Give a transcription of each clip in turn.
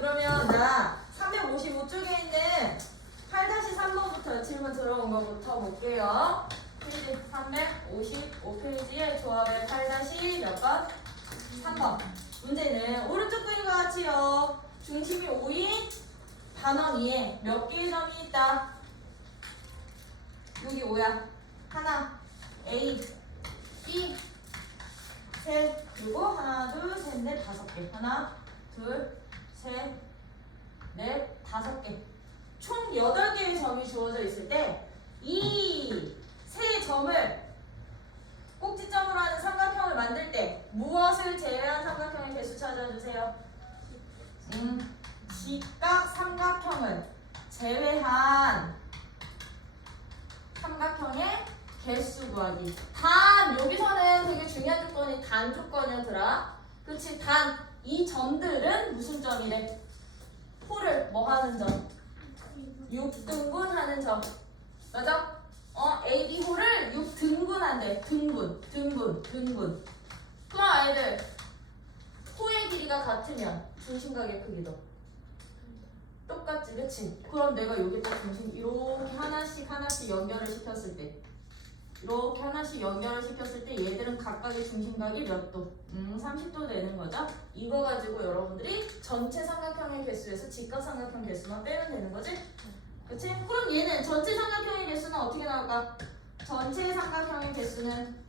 그러면 나 355쪽에 있는 8-3번부터 질문 들어온 거부터 볼게요. 페이지 355페이지에 조합의 8- 몇 번? 3번. 문제는 오른쪽 그림과 같이요. 중심이 5인 반원 위에 몇 개의 점이 있다? 여기 5야. 하나, A, B, 셋, 그리고 하나, 둘, 셋, 넷, 5개. 하나, 둘, 셋, 넷, 5개. 총 8개의 점이 주어져 있을 때 이 세 점을 꼭지점으로 하는 삼각형을 만들 때 무엇을 제외한 삼각형의 개수 찾아주세요. 직각 삼각형을 제외한 삼각형의 개수 구하기. 단, 여기서는 되게 중요한 조건이 단 조건이었더라. 그치? 단, 이 점들은 무슨 점이래? 호를 뭐 하는 점? 6등분 하는 점. 맞아? A, B 호를 6등분한대. 등분. 그럼 아이들, 호의 길이가 같으면 중심각의 크기도 똑같지, 그치? 그럼 내가 여기다 중심 이렇게 하나씩 연결을 시켰을 때 이렇게 하나씩 연결을 시켰을 때 얘들은 각각의 중심각이 몇 도? 30도 되는 거죠? 이거 가지고 여러분들이 전체 삼각형의 개수에서 직각 삼각형 개수만 빼면 되는 거지? 그치? 그럼 얘는 전체 삼각형의 개수는 어떻게 나올까? 전체 삼각형의 개수는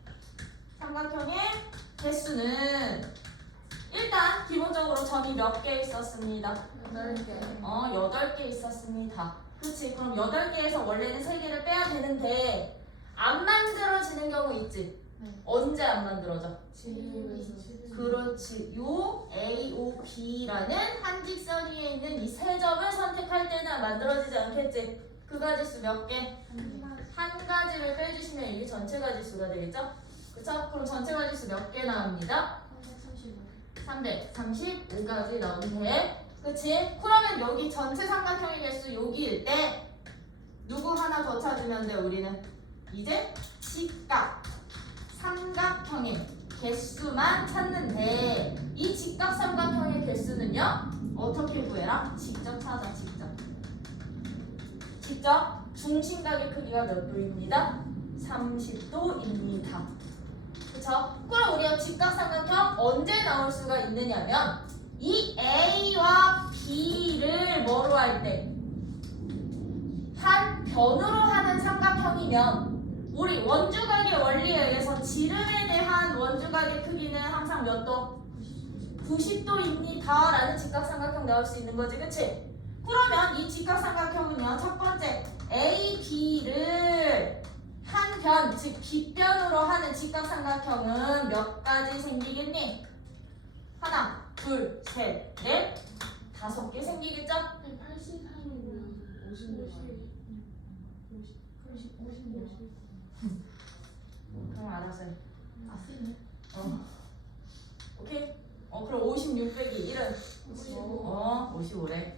일단 기본적으로 점이 몇 개 있었습니다. 8개. 8개 있었습니다. 그렇지. 그럼 8개에서 원래는 3개를 빼야 되는데 안 만들어지는 경우 있지? 네. 언제 안 만들어져? 지름에서. 그렇지. 요 A, O, B라는 한 직선 위에 있는 이 세 점을 선택할 때는 만들어지지 않겠지? 그 가지수 몇 개? 한 가지를 빼주시면 이게 전체 가지수가 되겠죠? 그쵸? 그럼 전체 가지수 몇 개 나옵니다? 335까지 나오네. 그치? 그러면 여기 전체 삼각형의 개수 여기일 때 누구 하나 더 찾으면 돼 우리는? 이제 직각 삼각형의 개수만 찾는데 이 직각 삼각형의 개수는요? 어떻게 구해라? 직접 찾아. 직접 중심각의 크기가 몇 도입니다? 30도입니다. 그쵸? 그럼 우리가 직각삼각형 언제 나올 수가 있느냐면 이 A와 B를 뭐로 할 때? 한 변으로 하는 삼각형이면 우리 원주각의 원리에 의해서 지름에 대한 원주각의 크기는 항상 몇 도? 90도입니다 라는 직각삼각형 나올 수 있는 거지, 그치? 그러면 이 직각삼각형은요, 첫 번째 A, B를 한 변, 즉 빗변으로 하는 직각삼각형은 몇 가지 생기겠니? 하나, 둘, 셋, 넷, 5개 생기겠죠? 83이면 50. 그럼 알아서 해. 쓰네. 오케이? 그럼 56 빼기 1은? 55래.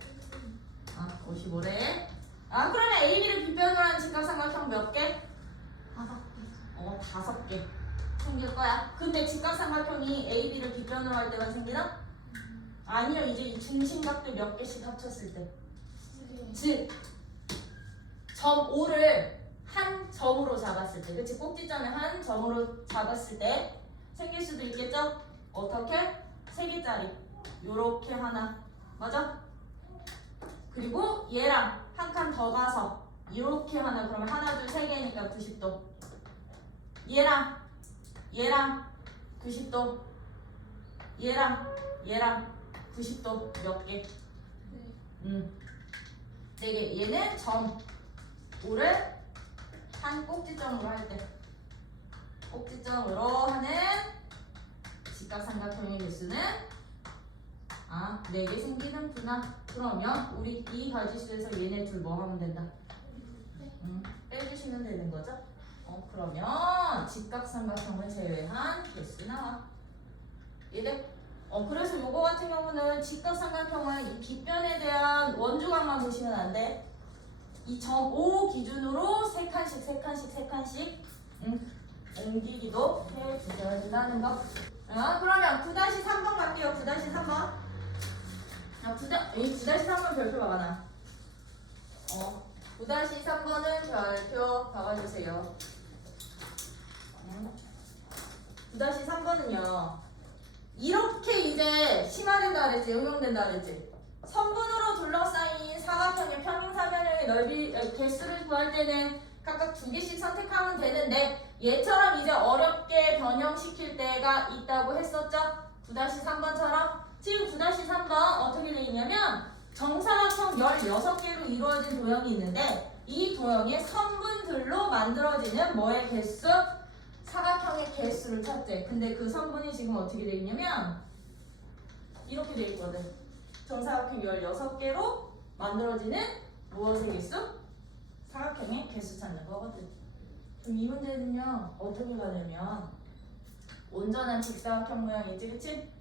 55래. 그러면 A, B를 빗변으로 하는 직각삼각형 몇 개? 5개 생길 거야. 근데 직각삼각형이 A, B를 빗변으로 할 때만 생기나? 아니요. 이제 이 중심각들 몇 개씩 합쳤을 때. 즉, 점 O를 한 점으로 잡았을 때, 그치? 꼭지점에 한 점으로 잡았을 때 생길 수도 있겠죠? 어떻게? 3개짜리. 요렇게 하나. 맞아? 그리고 얘랑 한 칸 더 가서 이렇게 하나. 그러면 하나, 둘, 3개니까 90도. 얘랑 90도. 얘랑 90도 몇 개? 4개. 얘는 점 O를 한 꼭지점으로 할 때, 꼭지점으로 하는 직각삼각형의 개수는 4개 생기는구나. 그러면 우리 이 가지수에서 얘네 둘 뭐 하면 된다? 빼주시면 되는 거죠? 그러면 직각삼각형을 제외한 개수 나와. 이해돼? 그래서 요거 같은 경우는 직각삼각형은 이 빗변에 대한 원주각만 보시면 안 돼. 이 점 O 기준으로 3칸씩 옮기기도 해주셔야 된다는 거. 그러면 9-3번 갈게요. 9-3번. 이 9-3번 별표 박아놔. 9-3번은 별표 박아주세요. 9-3번은요. 이렇게 이제 심화된다 그랬지, 응용된다 그랬지. 선분으로 둘러싸인 사각형의 평행사변형의 넓이 개수를 구할 때는 각각 2개씩 선택하면 되는데 얘처럼 이제 어렵게 변형시킬 때가 있다고 했었죠. 9-3번처럼 지금 9-3번 어떻게 되어 있냐면 정사각형 16개로 이루어진 도형이 있는데 이 도형의 선분들로 만들어지는 뭐의 개수? 사각형의 개수를 찾재. 근데 그 선분이 지금 어떻게 되어 있냐면 이렇게 되어 있거든. 정사각형 16개로 만들어지는 무엇의 개수? 사각형의 개수 찾는 거거든. 그럼 이 문제는요 어떻게 가냐면 온전한 직사각형 모양이지, 그치?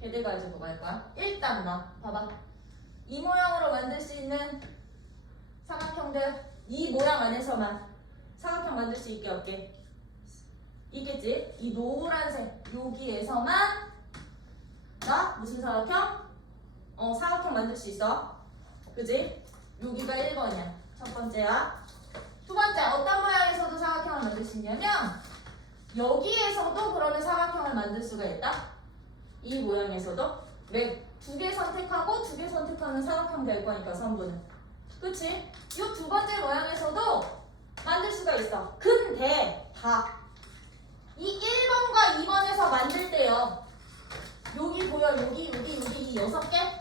걔들 가지고 갈 거야. 일단 너 봐봐. 이 모양으로 만들 수 있는 사각형들, 이 모양 안에서만 사각형 만들 수 있게 없게 있겠지? 이 노란색 여기에서만 나 무슨 사각형? 사각형 만들 수 있어. 그지? 여기가 1번이야. 첫 번째야. 두 번째, 어떤 모양에서도 사각형을 만들 수 있냐면 여기에서도 그러면 사각형을 만들 수가 있다. 이 모양에서도. 왜? 2개 선택하고 2개 선택하면 사각형 될 거니까 선분은. 그치? 이 두 번째 모양에서도 만들 수가 있어. 근데 이 1번과 2번에서 만들 때요. 여기 보여. 여기 이 6개?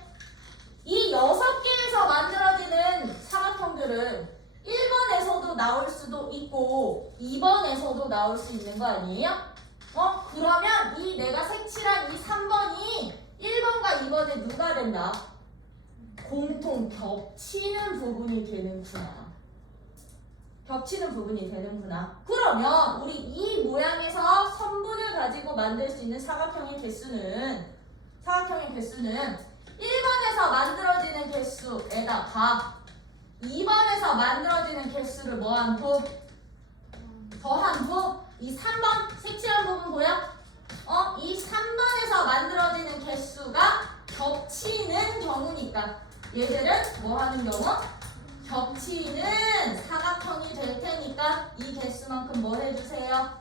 이 6개에서 만들어지는 사각형들은 1번에서도 나올 수도 있고 2번에서도 나올 수 있는 거 아니에요? 그러면 이 내가 색칠한 이 3번이 1번과 2번에 누가 된다? 공통 겹치는 부분이 되는구나. 겹치는 부분이 되는구나. 그러면 우리 이 모양에서 선분을 가지고 만들 수 있는 사각형의 개수는 1번에서 만들어지는 개수에다가 2번에서 만들어지는 개수를 뭐한 후? 더한 후? 이 3번 색칠한 부분 보여? 이 3번에서 만들어지는 개수가 겹치는 경우니까 얘들은 뭐 하는 경우? 겹치는 사각형이 될 테니까 이 개수만큼 뭐 해주세요?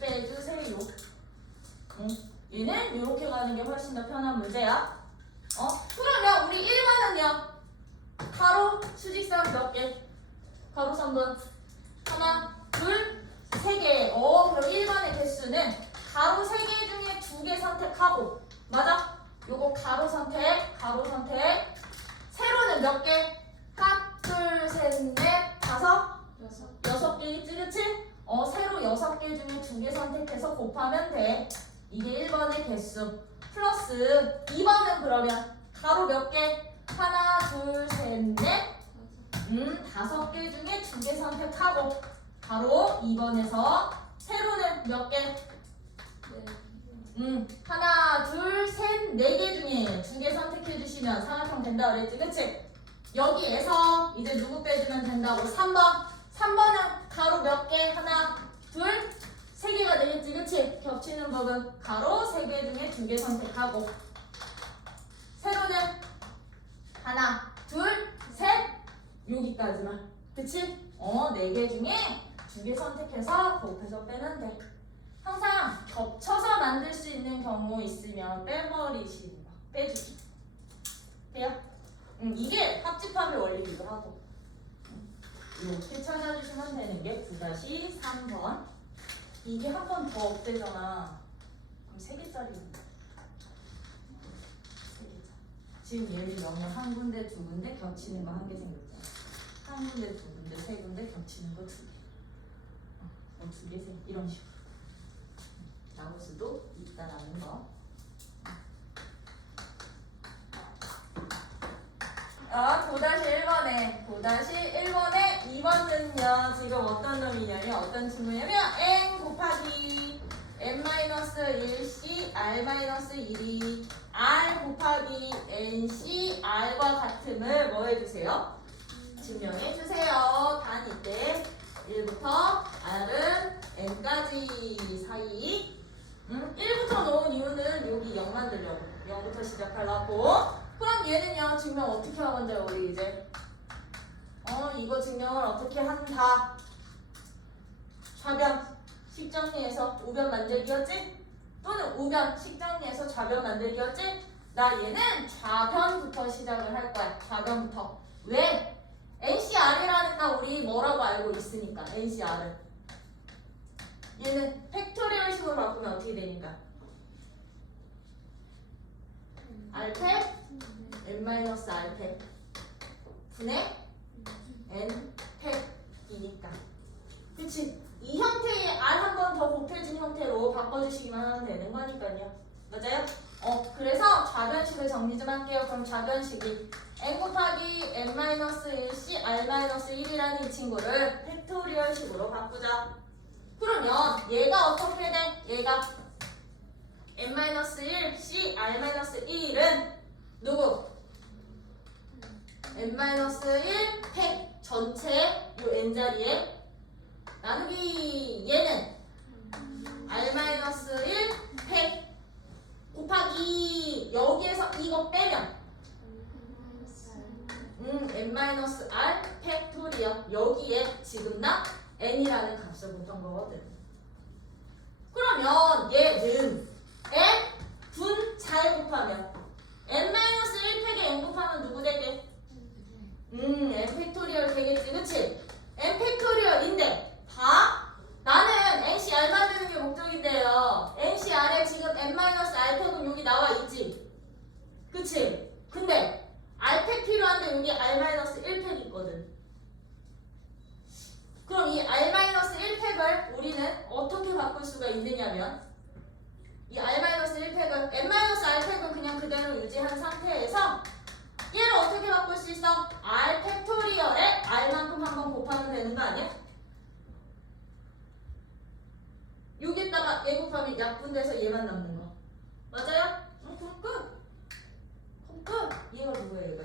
빼주세요. 얘는 이렇게 가는 게 훨씬 더 편한 문제야. 그러면 우리 1번은요. 가로 수직선 몇 개? 가로 선분 하나, 둘, 세 개. 그럼 1번의 개수는 가로 3개 중에 2개 선택하고, 맞아? 요거 가로 선택. 세로는 몇 개? 하나, 둘, 셋, 넷, 다섯, 6개 있지, 그치? 세로 6개 중에 2개 선택해서 곱하면 돼. 이게 1번의 개수. 플러스 2번은 그러면 가로 몇 개? 하나, 둘, 셋, 넷. 5개 중에 2개 선택하고 바로 2번에서 세로는 몇 개? 하나, 둘, 셋, 4개 중에 2개 선택해 주시면 사각형 된다 그랬지, 그치? 여기에서 이제 누구 빼주면 된다고? 3번은 가로 몇 개? 하나, 둘, 3개가 되겠지, 그치? 겹치는 부분 가로 3개 중에 2개 선택하고 세로는 하나, 둘, 셋, 여기까지만, 그치? 4개 중에 2개 선택해서 곱해서 빼면 돼. 항상 겹쳐서 만들 수 있는 경우 있으면 빼버리시는 거, 빼주기. 돼요? 이게 합집합의 원리이기도 하고. 이렇게 찾아주시면 되는 게 9-3번. 이게 한 번 더 없대잖아. 그럼 3개짜리입니다. 3개짜리. 지금 예를 들면 한 군데, 두 군데 겹치는 거 1개 생겼잖아. 한 군데, 두 군데, 세 군데 겹치는 거 2개. 2개, 3개. 이런 식으로. 나올 수도 있다라는 거. 9-1번에 2번은요 지금 어떤 놈이냐면 어떤 친구냐면 n 곱하기 n-1c r-1이 r 곱하기 nc r과 같음을 뭐 해주세요? 증명해주세요. 단위 때 1부터 r은 n까지 사이 1부터 놓은 이유는 여기 0 만들려고 0부터 시작하려고. 그럼 얘는요 증명 어떻게 하면 돼요 우리 이제? 이거 증명을 어떻게 한다? 좌변 식정리해서 우변 만들기였지? 또는 우변 식정리해서 좌변 만들기였지? 나 얘는 좌변부터 시작을 할 거야. 좌변부터. 왜? NCR이라니까 우리 뭐라고 알고 있으니까 NCR을. 얘는 팩토리얼식으로 바꾸면 어떻게 되니까? R팩 N-R팩 분의 N팩이니까. 그치? 이 형태의 R 한 번 더 곱해진 형태로 바꿔주시기만 하면 되는 거니까요. 맞아요? 그래서 좌변식을 정리 좀 할게요. 그럼 좌변식이 n 곱하기 n-1c r-1이라는 이 친구를 팩토리얼식으로 바꾸자. 그러면 얘가 어떻게 돼? 얘가 n-1 c r-1은 누구? n-1 팩 전체 요 n자리에 나누기 얘는 r-1 팩 곱하기 여기에서 이거 빼면 n-r 팩토리얼 여기에 지금 나 n이라는 값을 곱한 거거든. 그러면 얘는 n 분 잘 곱하면 n-1 팩에 n 곱하면 누구 되게? n 팩토리얼 되겠지, 그치? n 팩토리얼인데 봐. 나는 NCR 만드는 게 목적인데요. NCR에 지금 n-r팩은 여기 나와 있지. 그치? 근데 R팩 필요한데 여기 R-1팩 있거든. 그럼 이 R-1팩을 우리는 어떻게 바꿀 수가 있느냐면 이 R-1팩을 n-r팩은 그냥 그대로 유지한 상태에서 얘를 어떻게 바꿀 수 있어? R 팩토리얼에 R만큼 한번 곱하면 되는 거 아니야? 여기다가 얘 곱하면 약분돼서 얘만 남는 거. 맞아요? 그럼 끝. 그럼 끝. 얘가 누구야? 얘가.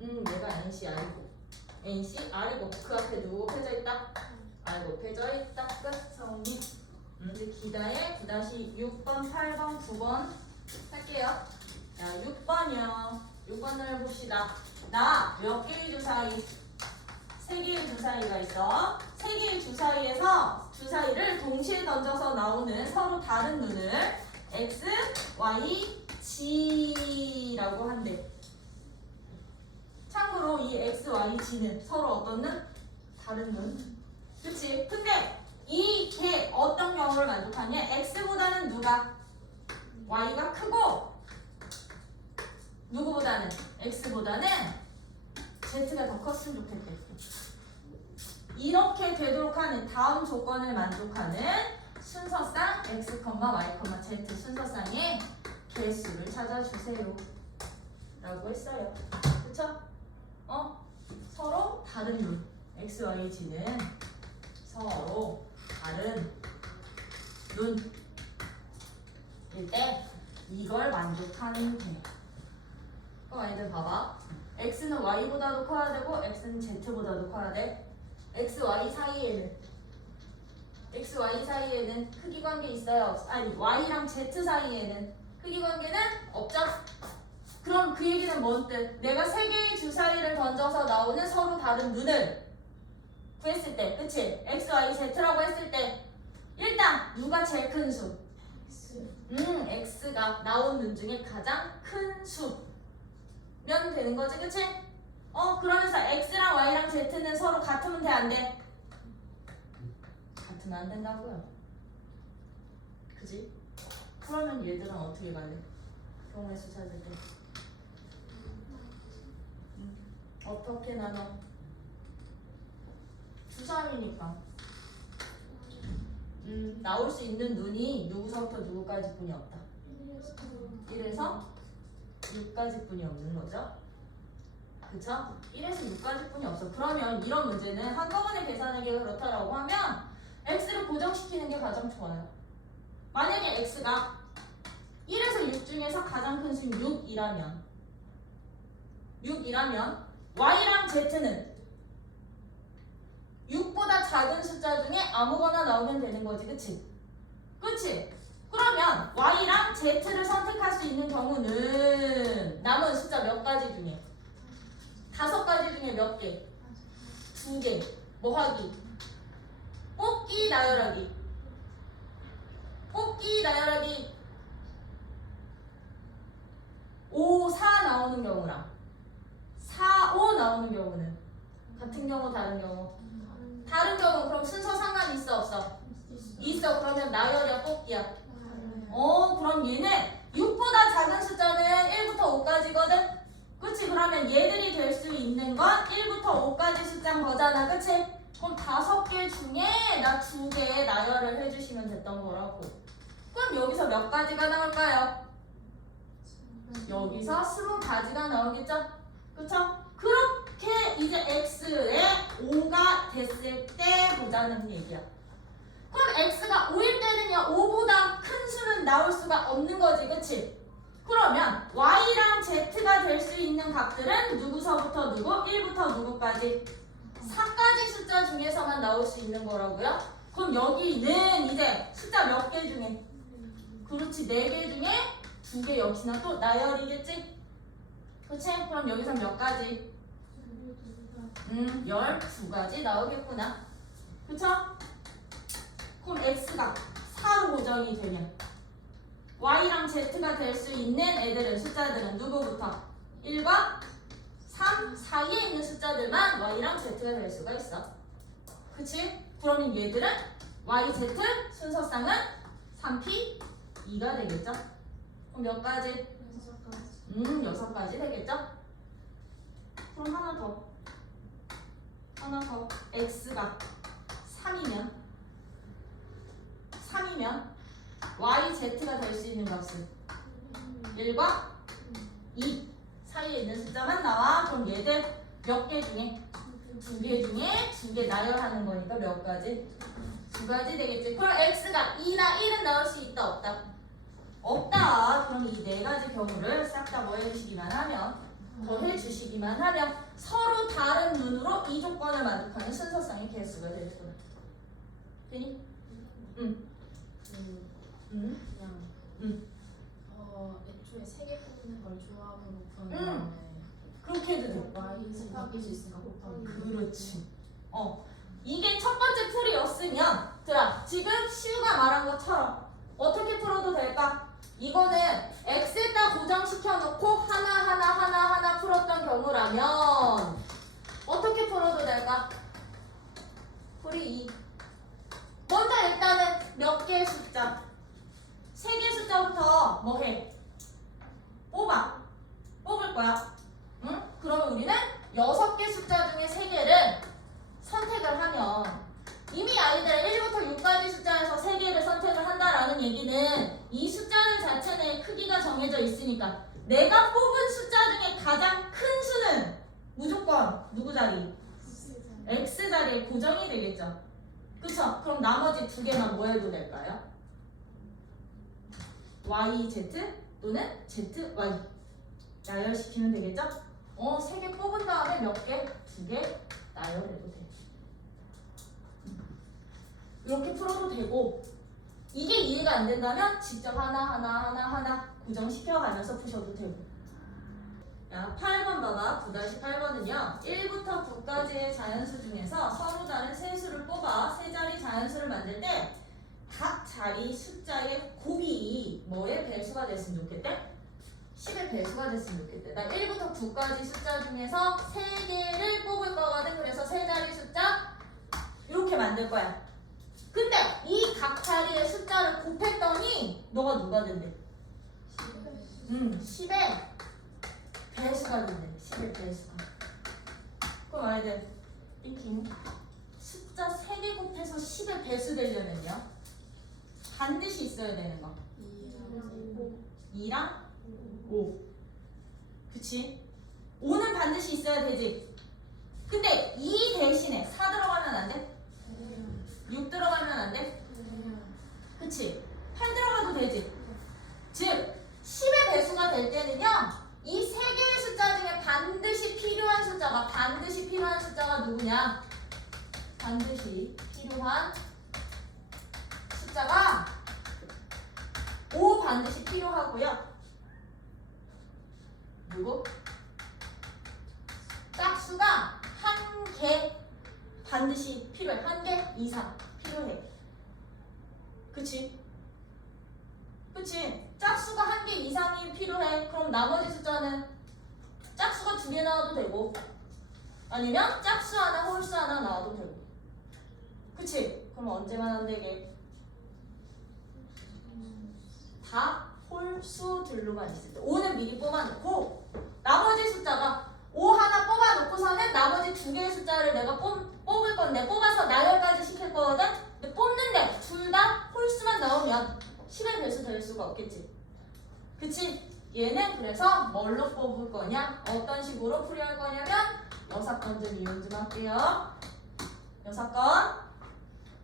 얘가 NCR이고. NCR이고. 그 앞에 누구 곱해져 있다? R 곱해져 있다. 끝. 성립. 이제 기다에 9-6번, 8번, 9번 할게요. 자, 6번이요. 6번을 봅시다. 나 몇 개의 주사위? 3개의 주사위가 있어. 3개의 주사위에서 주사위를 동시에 던져서 나오는 서로 다른 눈을 X, Y, G라고 한대. 참고로 이 X, Y, G는 서로 어떤 눈? 다른 눈. 그치? 근데 이게 어떤 경우를 만족하냐? X보다는 누가? Y가 크고 누구보다는? X보다는 Z가 더 컸으면 좋겠대. 이렇게 되도록 하는 다음 조건을 만족하는 순서상 X, Y, Z 순서상의 개수를 찾아주세요 라고 했어요. 그쵸? 서로 다른 눈 X, Y, G는 서로 다른 눈일 때 이걸 만족하는 게 그럼 아이들 봐봐. X는 Y보다도 커야 되고 X는 Z보다도 커야 돼. X, Y 사이에는 크기 관계 있어요? 아니 Y랑 Z 사이에는 크기 관계는 없죠? 그럼 그 얘기는 뭔 뜻? 내가 3개의 주사위를 던져서 나오는 서로 다른 눈을 구했을 때, 그치? X, Y, Z라고 했을 때 일단 누가 제일 큰 수? X가 나온 눈 중에 가장 큰 수면 되는 거지, 그치? 그러면서 X랑 Y랑 Z는 서로 같으면 돼, 안 돼? 같으면 안 된다고요. 그지? 그러면 얘들은 어떻게 갈래? 경우의 수 찾을 때. 어떻게 나눠? 주사위니까. 나올 수 있는 눈이 누구서부터 누구까지 뿐이 없다. 1에서 6까지 뿐이 없는 거죠. 그쵸? 1에서 6까지 뿐이 없어. 그러면 이런 문제는 한꺼번에 계산하기가 그렇다라고 하면 x를 고정시키는 게 가장 좋아요. 만약에 x가 1에서 6 중에서 가장 큰 수인 6이라면 y랑 z는 6보다 작은 숫자 중에 아무거나 나오면 되는 거지. 그치? 그치? 그러면 y랑 z를 선택할 수 있는 경우는 남은 숫자 몇 가지 중에? 5가지 중에 몇 개? 2개. 뭐 하기? 뽑기, 나열하기. 뽑기, 나열하기. 5, 4 나오는 경우랑 4, 5 나오는 경우는 같은 경우, 다른 경우? 다른 경우 그럼 순서 상관 있어, 없어? 있어. 그러면 나열이야, 뽑기야? 그럼 얘는 6보다 작은 숫자는 1부터 5까지거든? 그치? 그러면 얘들이 될 수 있는 건 1부터 5까지 숫자인 거잖아. 그치? 그럼 5개 중에 나 2개 나열을 해주시면 됐던 거라고. 그럼 여기서 몇 가지가 나올까요? 여기서 20가지가 나오겠죠? 그쵸? 그렇게 이제 x에 5가 됐을 때 보자는 얘기야. 그럼 x가 5일 때는요 5보다 큰 수는 나올 수가 없는 거지. 그치? 그러면 y랑 z가 될 수 있는 값들은 누구서부터 누구? 1부터 누구까지? 4가지 숫자 중에서만 나올 수 있는 거라고요. 그럼 여기는 이제 숫자 몇 개 중에? 그렇지, 4개 중에 2개 역시나 또 나열이겠지? 그치? 그럼 여기서 몇 가지? 12가지 나오겠구나. 그쵸? 그럼 x가 4로 고정이 되면 y랑 z가 될 수 있는 애들은 숫자들은 누구부터? 1과 3 사이에 있는 숫자들만 y랑 z가 될 수가 있어. 그치? 그러면 얘들은 y, z 순서상은 3p 2가 되겠죠? 그럼 몇 가지? 6가지 되겠죠? 그럼 하나 더 x가 3이면 y, z가 될 수 있는 값은 1과 2 사이에 있는 숫자만 나와. 그럼 얘들 몇 개 중에? 2개 중에 2개 나열하는 거니까 몇 가지? 2가지 되겠지. 그럼 x가 2나 1은 나올 수 있다, 없다? 없다. 그럼 이 4가지 경우를 싹 다 뭐 해주시기만 하면, 더해주시기만 하면 서로 다른 눈으로 이 조건을 만족하는 순서상의 개수가 될 거야. 되니? 애초에 3개 뽑는 걸 조합으로 푸는 다음에 그렇게 해도 돼. y 바뀔 수 있으니까 곱하기. 그렇지. 이게 첫 번째 풀이였으면, 지금 시우가 말한 것처럼 어떻게 풀어도 될까? 이거는 x에다 고정시켜 놓고 하나 풀었던 경우라면 어떻게 풀어도 될까? 풀이 2. 먼저 일단은 몇 개의 숫자? 3개의 숫자부터 뭐 해? 뽑을 거야. 응? 그러면 우리는 6개 숫자 중에 3개를 선택을 하면 이미 아이들은 1부터 6까지 숫자에서 3개를 선택을 한다라는 얘기는 이 숫자는 자체의 크기가 정해져 있으니까 내가 뽑은 숫자 중에 가장 큰 수는 무조건 누구 자리? x 자리에 고정이 되겠죠. 그쵸? 그럼 나머지 2개만 뭐 해도 될까요? y, z 또는 z, y 나열시키면 되겠죠? 3개 뽑은 다음에 몇 개? 2개 나열해도 돼. 이렇게 풀어도 되고, 이게 이해가 안 된다면 직접 하나 고정시켜가면서 푸셔도 되고. 야, 8번 봐봐. 9-8번은요 1부터 9까지의 자연수 중에서 서로 다른 세 수를 뽑아 세 자리 자연수를 만들 때 각 자리 숫자의 곱이 뭐의 배수가 됐으면 좋겠대? 10의 배수가 됐으면 좋겠대. 나 1부터 9까지 숫자 중에서 3개를 뽑을 거거든. 그래서 세 자리 숫자 이렇게 만들 거야. 근데 이 각 자리의 숫자를 곱했더니 너가 누가 된대? 10의 배수가 된대. 10의 배수가. 그럼 아이들 띵킹 숫자 3개 곱해서 10의 배수 되려면요 반드시 있어야 되는 거 2랑 5. 그치? 5는 반드시 있어야 되지. 근데 2 대신에 4 들어가면 안 돼? 6 들어가면 안 돼? 그치? 8 들어가도 되지? 즉 10의 배수가 될 때는요 이 3개의 숫자 중에 반드시 필요한 숫자가 누구냐? 반드시 필요한 숫자가 반드시 필요하고요. 그리고 짝수가 한 개 반드시 필요해. 한 개 이상 필요해. 그치? 그치? 짝수가 한 개 이상이 필요해. 그럼 나머지 숫자는 짝수가 두 개 나와도 되고 아니면 짝수 하나, 홀수 하나 나와도 되고. 그치? 그럼 언제만 안 되게? 다 홀수들로만 있을 때. 5는 미리 뽑아놓고 나머지 숫자가 5 하나 뽑아놓고서는 나머지 두 개의 숫자를 내가 뽑을 건데 뽑아서 나열까지 시킬 거거든? 근데 뽑는데 둘 다 홀수만 나오면 10의 배수 될 수가 없겠지. 그치? 얘는 그래서 뭘로 뽑을 거냐? 어떤 식으로 풀이할 거냐면 여사건 좀 이용 좀 할게요. 여사건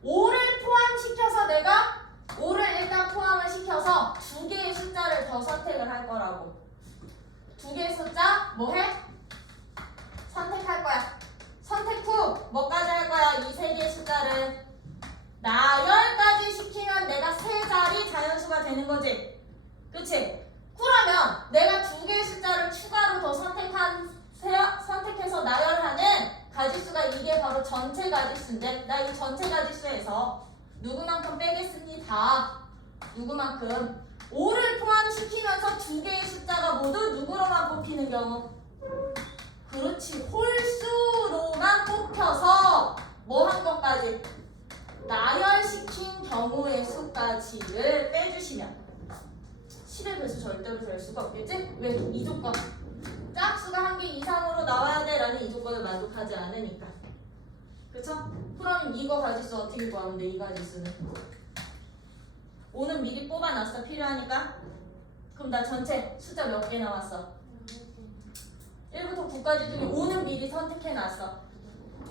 5를 포함시켜서 내가 5를 일단 포함을 시켜서 두 개의 숫자를 더 선택을 할 거라고. 두 개의 숫자 뭐 해? 선택할 거야. 선택 후 뭐까지 할 거야? 이 세 개의 숫자를 나열까지 시키면 내가 세 자리 자연수가 되는 거지. 그치? 그러면 내가 두 개의 숫자를 추가로 더 선택해서 나열하는 가지수가 이게 바로 전체 가지수인데 나 이 전체 가지수에서 누구만큼 빼겠습니다. 누구만큼 5를 포함시키면서 두 개의 숫자가 모두 누구로만 뽑히는 경우? 그렇지. 홀수로만 뽑혀서 뭐 한 것까지? 나열시킨 경우의 수까지를 빼주시면 10의 배수 절대로 될 수가 없겠지? 왜? 이 조건. 짝수가 한 개 이상으로 나와야 돼 라는 이 조건을 만족하지 않으니까. 그쵸? 그럼 이거 가지수 어떻게 구하면 돼? 이 가지수는 5는 미리 뽑아놨어. 필요하니까. 그럼 나 전체 숫자 몇 개 나왔어? 1부터 9까지 중에 5는 미리 선택해놨어.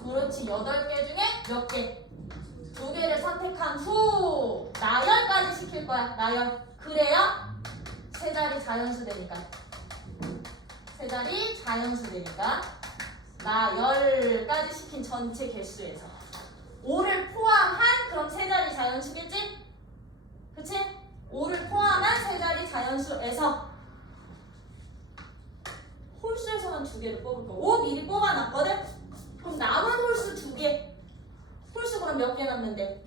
그렇지. 8개 중에 몇 개? 2개를 선택한 후 나열까지 시킬 거야. 나열. 그래야 세 자리 자연수 되니까. 세 자리 자연수 되니까 나열까지 시킨 전체 개수에서 5를 포함한 그럼 세 자리 자연수겠지? 그치? 5를 포함한 세 자리 자연수에서 홀수에서만 두 개를 뽑을 거야. 5 미리 뽑아놨거든? 그럼 남은 홀수 두 개. 홀수 그럼 몇 개 남는데?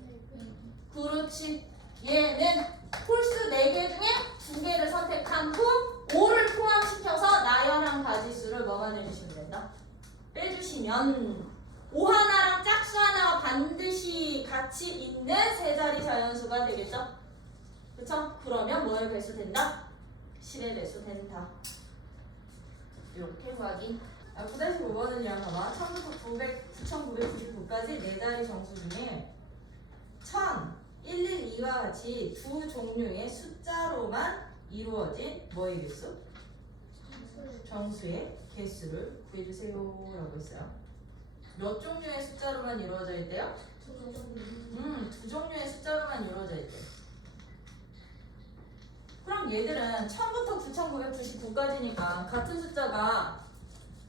그렇지. 얘는 홀수 4개 중에 2개를 선택한 후 5를 포함시켜서 나열한 가지수를 뭐가 내주시면 된다? 빼주시면 5 하나랑 짝수 하나가 반드시 같이 있는 세 자리 자연수가 되겠죠? 그쵸? 그러면 뭐의 배수 된다? 10의 배수 된다. 이렇게 구하기. 9-5번은요, 봐봐. 1999까지 네 자리 정수 중에 1,112와 같이 두 종류의 숫자로만 이루어진 뭐의 개수? 정수의 개수를 구해주세요 라고 했어요. 몇 종류의 숫자로만 이루어져 있대요? 두 종류의 숫자로만 이루어져 있대. 그럼 얘들은 1000부터 9999까지니까 같은 숫자가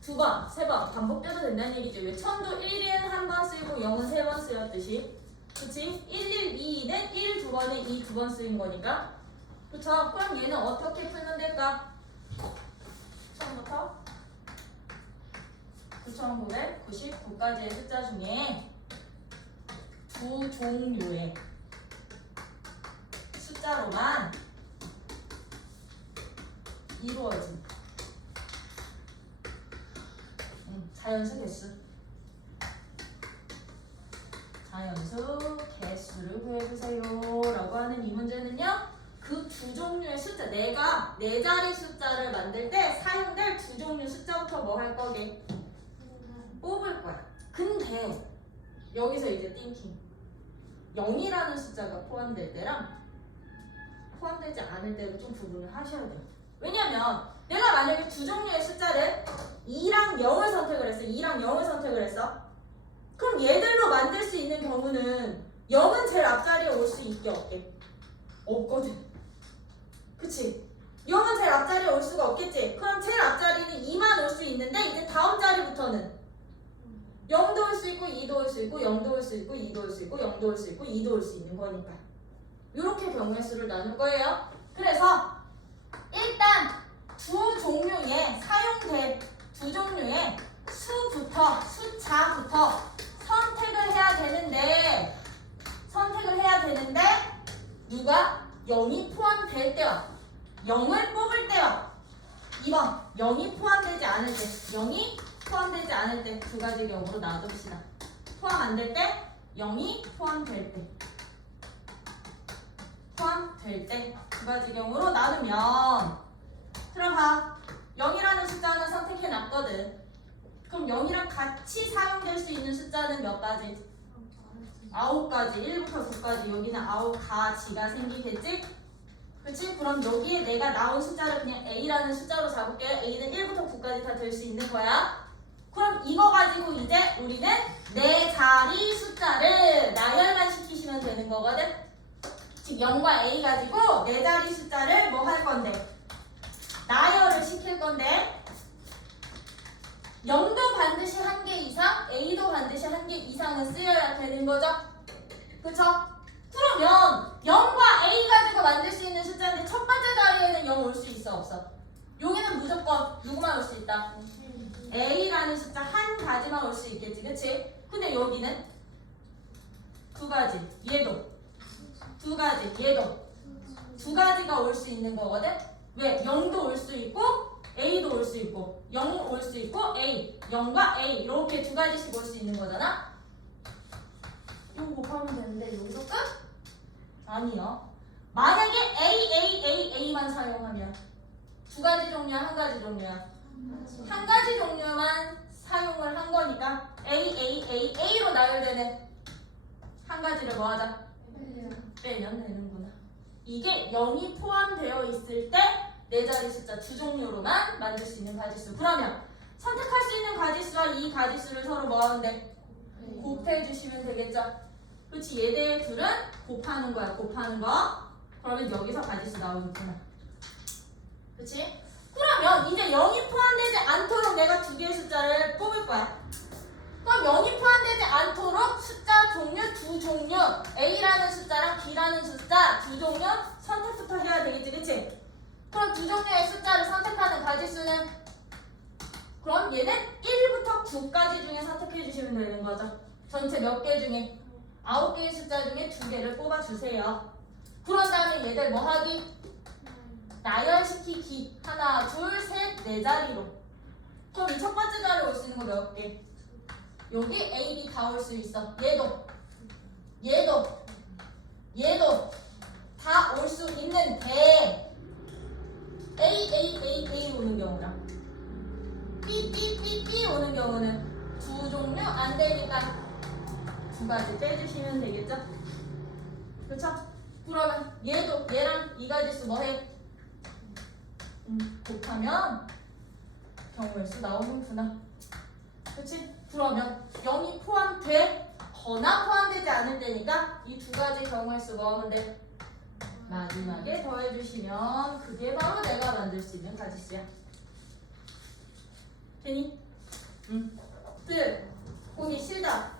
두 번, 세 번 반복돼도 된다는 얘기죠. 왜 1000도 1은 한 번 쓰이고 0은 세 번 쓰였듯이. 그치? 112는 1 두 번에 2 두 번 쓰인 거니까. 그쵸? 그럼 얘는 어떻게 풀면 될까? 처음부터 9999까지의 숫자 중에 두 종류의 숫자로만 이루어진 자연수 개수. 자연수 개수를 구해주세요 라고 하는 이 문제는요, 그 두 종류의 숫자, 내가 네 자리 숫자를 만들 때 사용될 두 종류 숫자부터 뭐 할 거게? 뽑을 거야. 근데 여기서 이제 띵킹, 0이라는 숫자가 포함될 때랑 포함되지 않을 때로 좀 구분을 하셔야 돼요. 왜냐면 내가 만약에 두 종류의 숫자를 2랑 0을 선택을 했어. 2랑 0을 선택을 했어. 그럼 얘들로 만들 수 있는 경우는 0은 제일 앞자리에 올 수 있게 없게? 없거든. 그치? 0은 제일 앞자리에 올 수가 없겠지? 그럼 제일 앞자리는 2만 올 수 있는데 이제 다음 자리부터는 0도 올 수 있고 2도 올 수 있고 0도 올 수 있고 2도 올 수 있고 0도 올 수 있고 2도 올 수 있는 거니까 이렇게 경우의 수를 나눌 거예요. 그래서 일단 두 종류의 두 종류의 숫자부터 선택을 해야 되는데 누가 0이 포함될 때와 0을 뽑을 때와 2번 0이 포함되지 않을 때 두 가지 경우로 놔둡시다. 포함 안 될 때 0이 포함될 때 두 가지 경우로 나누면 들어봐. 0이라는 숫자는 선택해 놨거든. 그럼 0이랑 같이 사용될 수 있는 숫자는 몇 가지? 9가지. 1부터 9까지. 여기는 9가지가 생기겠지? 그치? 그럼 여기에 내가 나온 숫자를 그냥 A라는 숫자로 잡을게요. A는 1부터 9까지 다 될 수 있는 거야. 그럼 이거 가지고 이제 우리는 네 자리 숫자를 나열만 시키시면 되는 거거든. 즉 0과 A 가지고 네 자리 숫자를 뭐 할 건데? 나열을 시킬 건데 0도 반드시 1개 이상, A도 반드시 1개 이상은 쓰여야 되는 거죠. 그쵸? 그러면 0과 A 가지고 만들 수 있는 숫자인데 첫 번째 자리에는 0 올 수 있어 없어? 여기는 무조건 누구만 올 수 있다? A라는 숫자 한 가지만 올 수 있겠지, 그치? 근데 여기는 두 가지, 얘도 두 가지가 올 수 있는 거거든? 왜? 0도 올 수 있고 A도 올 수 있고 0 올 수 있고 A, 0과 A 이렇게 두 가지씩 올 수 있는 거잖아? 이거 곱하면 되는데 여기서 끝? 아니요. 만약에 A만 사용하면 두 가지 종류야, 한 가지 종류야? 한 가지 종류만 사용을 한 거니까 A로 나열되는 한 가지를 뭐 하자? 빼면 되는구나. 이게 0이 포함되어 있을 때 네 자리 숫자 두 종류로만 만들 수 있는 가지수. 그러면 선택할 수 있는 가지수와 이 가지수를 서로 뭐 하는데? 곱해주시면 되겠죠? 그렇지? 얘 대 둘은 곱하는 거야. 그러면 여기서 가지수 나오겠구나. 그렇지? 그러면 이제 0이 포함되지 않도록 내가 두 개의 숫자를 뽑을 거야. 그럼 0이 포함되지 않도록 숫자 종류 두 종류 A라는 숫자랑 B라는 숫자 두 종류 선택부터 해야 되겠지, 그치? 그럼 두 종류의 숫자를 선택하는 가지수는 그럼 얘는 1부터 9까지 중에 선택해 주시면 되는 거죠. 전체 몇 개 중에? 9개의 숫자 중에 2개를 뽑아주세요. 그런 다음에 얘들 뭐 하기? 나열시키기. 하나, 둘, 셋, 네 자리로. 그럼 이 첫 번째 자리에 올 수 있는 거 몇 개? 여기 A, B 다 올 수 있어. 얘도 다 올 수 있는데 A 오는 경우랑 B 오는 경우는 두 종류 안 되니까 두 가지 빼주시면 되겠죠? 그렇죠? 그러면 얘랑 이 가지수 뭐해? 곱하면 경우의 수 나오는구나. 그렇지? 그러면 0이 포함되거나 포함되지 않을 때니까 이 두 가지 경우의 수 뭐 하면 돼? 마지막에 더해주시면 그게 바로 내가 만들 수 있는 가지수야. 되니? 응. 거기 실다.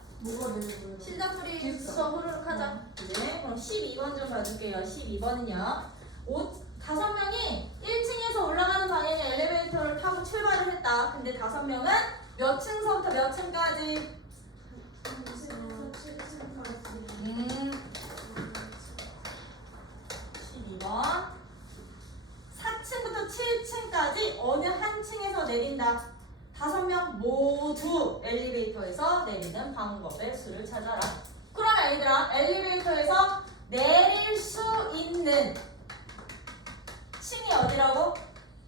실다 풀이 수업 후루룩 하자. 네, 그럼 12번 좀 봐줄게요. 12번은요. 5명이 1층에서 올라가는 방향의 엘리베이터를 타고 출발을 했다. 근데 5명은 몇 층서부터 몇 층까지? 12번 4층부터 7층까지 어느 한 층에서 내린다. 5명 모두 엘리베이터에서 내리는 방법의 수를 찾아라. 그러면 얘들아 엘리베이터에서 내릴 수 있는 층이 어디라고?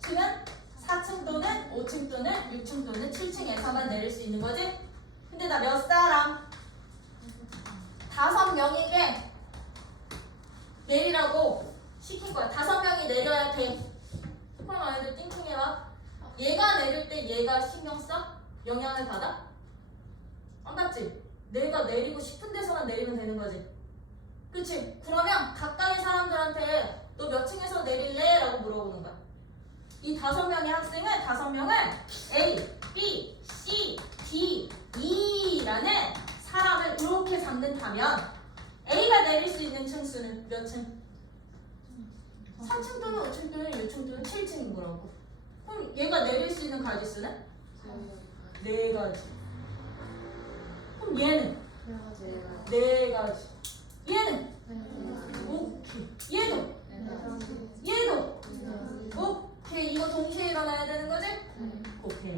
층은 4층 또는 5층 또는 6층 또는 7층에서만 내릴 수 있는 거지? 근데 나 몇 사람? 5명에게 내리라고 시킨 거야. 5명이 내려야 돼. 그럼 얘들 띵띵해봐. 얘가 내릴 때 얘가 신경 써? 영향을 받아? 안 받지? 내가 내리고 싶은 데서만 내리면 되는 거지. 그치? 그러면 가까이 사람들한테 너 몇 층에서 내릴래? 라고 물어보는 거야. 이 5명의 학생은 5명을 A, B, C, D, E라는 사람을 이렇게 잡는다면 A가 내릴 수 있는 층수는 몇 층? 3층 또는 5층 또는 6층 또는 7층인 거라고. 그럼 얘가 내릴 수 있는 가지수는? 4가지. 그럼 얘는? 4가지. 얘는? 오케이. 얘도? 오케이. 이거 동시에 일어나야 되는 거지? 오케이.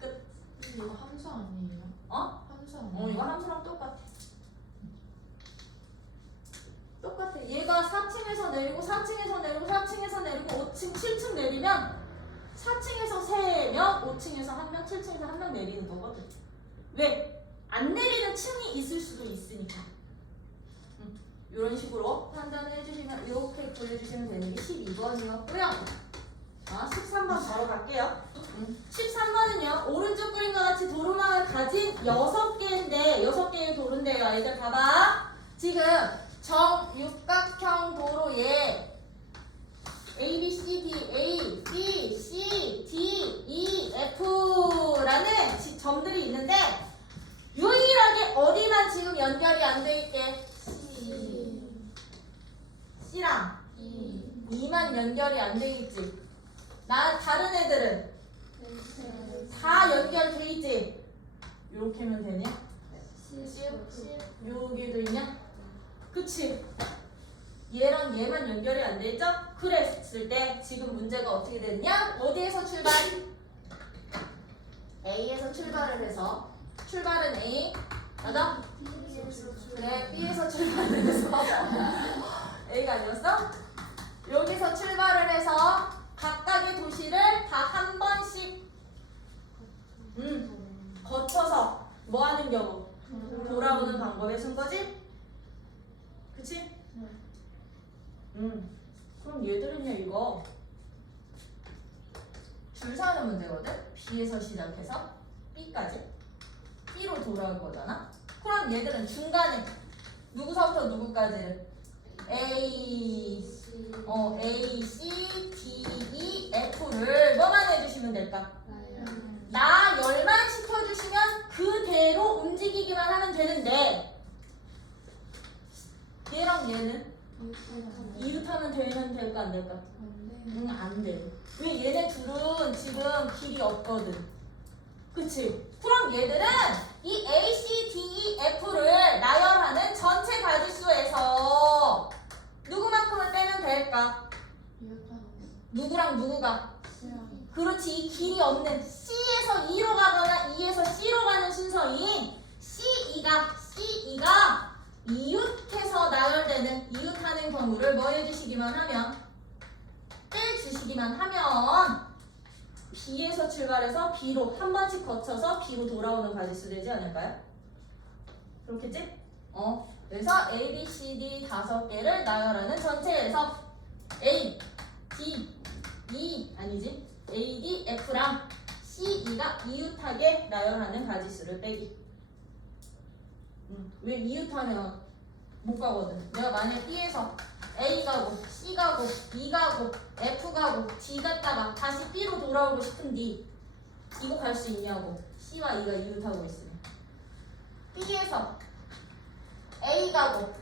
끝. 이거 함수 아니에요? 어? 함수 아니에요? 이거 함수랑 똑같아. 똑같아. 얘가 4층에서 내리고 4층에서 내리고 4층에서 내리고 5층, 7층 내리면 4층에서 3명, 5층에서 1명, 7층에서 1명 내리는 거거든. 왜? 안 내리는 층이 있을 수도 있으니까. 이런 식으로 판단을 해주시면 이렇게 보여주시면 되는 게 12번이었고요. 13번 바로 갈게요. 13번은요. 오른쪽 그림과 같이 도로망을 가진 6개인데 6개의 도로인데요. 얘들 봐봐. 지금 정육각형 도로에 A, B, C, D, A, B, C, D, E, F라는 점들이 있는데 유일하게 어디만 지금 연결이 안 돼 있게? C랑 E만 연결이 안 돼 있지. 다른 애들은 다 연결돼 있지. 이렇게 하면 되냐? 여기도 있냐? 그치? 얘랑 얘만 연결이 안 돼 있죠? 그랬을 때 지금 문제가 어떻게 됐냐? 어디에서 출발? A에서 출발을 해서 출발은 A 맞아? 그래 B에서 출발을 해서 A가 아니었어? 여기서 출발을 해서 각각의 도시를 다 한 번씩 거쳐서 뭐 하는 경우? 돌아오는 방법에 쓴 거지? 그치? 그럼 얘들은요 이거 줄 서는 문제거든? B에서 시작해서 B까지 B로 돌아올 거잖아? 그럼 얘들은 중간에 누구서부터 누구까지를? A, C, D, E, F를 뭐만 해주시면 될까? 나열만 시켜주시면 그대로 움직이기만 하면 되는데 얘랑 얘는 이웃하면 되면 될까 안 될까? 안 돼. 왜 얘네 둘은 지금 길이 없거든. 그치? 그럼 얘들은 이 A, C, D, E, F를 나열하는 전체 가지수에서 누구만큼을 빼면 될까? 누구랑 누구가? 그렇지. 이 길이 없는 C에서 E로 가거나 E에서 C로 가는 순서인 C2가 이웃해서 나열되는 이웃하는 경우를 뭐 해주시기만 하면 떼주시기만 하면 B에서 출발해서 B로 한 번씩 거쳐서 B로 돌아오는 가지수 되지 않을까요? 그렇겠지? 그래서 A, B, C, D 5개를 나열하는 전체에서 A, D, E 아니지? A, D, F랑 C, E가 이웃하게 나열하는 가지수를 빼기. 왜 이웃하면 못 가거든. 내가 만약 B에서 A 가고 C 가고 E 가고 F 가고 D 갔다가 다시 B로 돌아오고 싶은데 이거 갈 수 있냐고. C와 E가 이웃하고 있으면 B에서 A 가고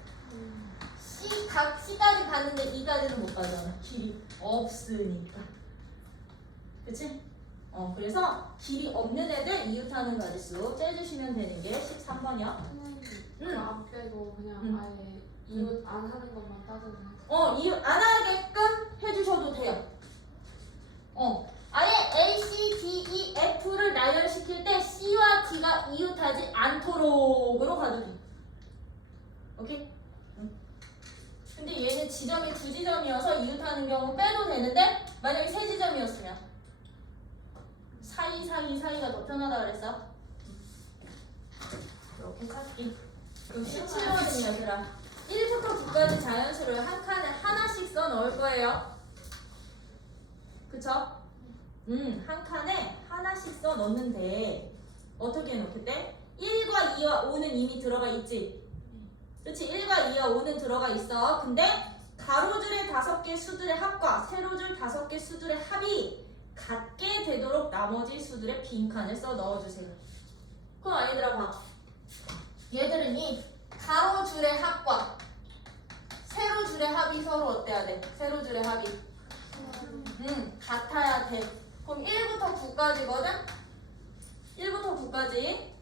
C까지 갔는데 E까지는 못 가잖아. 길이 없으니까. 그치? 그래서 길이 없는 애들 이웃하는 가지수 째주시면 되는 게 13번이야. 안 빼고 그냥 아예 이웃 안 하는 것만 따져서 이웃 안 하게끔 해주셔도 돼요. 아예 A, C, D, E, F를 나열시킬 때 C와 D가 이웃하지 않도록으로 가도 돼. 오케이? 근데 얘는 지점이 2지점이어서 이웃하는 경우 빼도 되는데 만약에 3지점이었으면 사이가 더 편하다 그랬어? 이렇게 찾기. 17번은 얘들아 1부터 9까지 자연수를 한 칸에 하나씩 써 넣을 거예요. 그쵸? 한 칸에 하나씩 써 넣는데 어떻게 넣겠대? 1과 2와 5는 이미 들어가 있지? 그렇지? 1과 2와 5는 들어가 있어. 근데 가로줄의 5개 수들의 합과 세로줄 5개 수들의 합이 같게 되도록 나머지 수들의 빈칸을 써 넣어주세요. 그럼 아이들아 봐. 얘들은 이 가로줄의 합과 세로줄의 합이 서로 어때야 돼? 세로줄의 합이 같아야 돼. 그럼 1부터 9까지거든? 1부터 9까지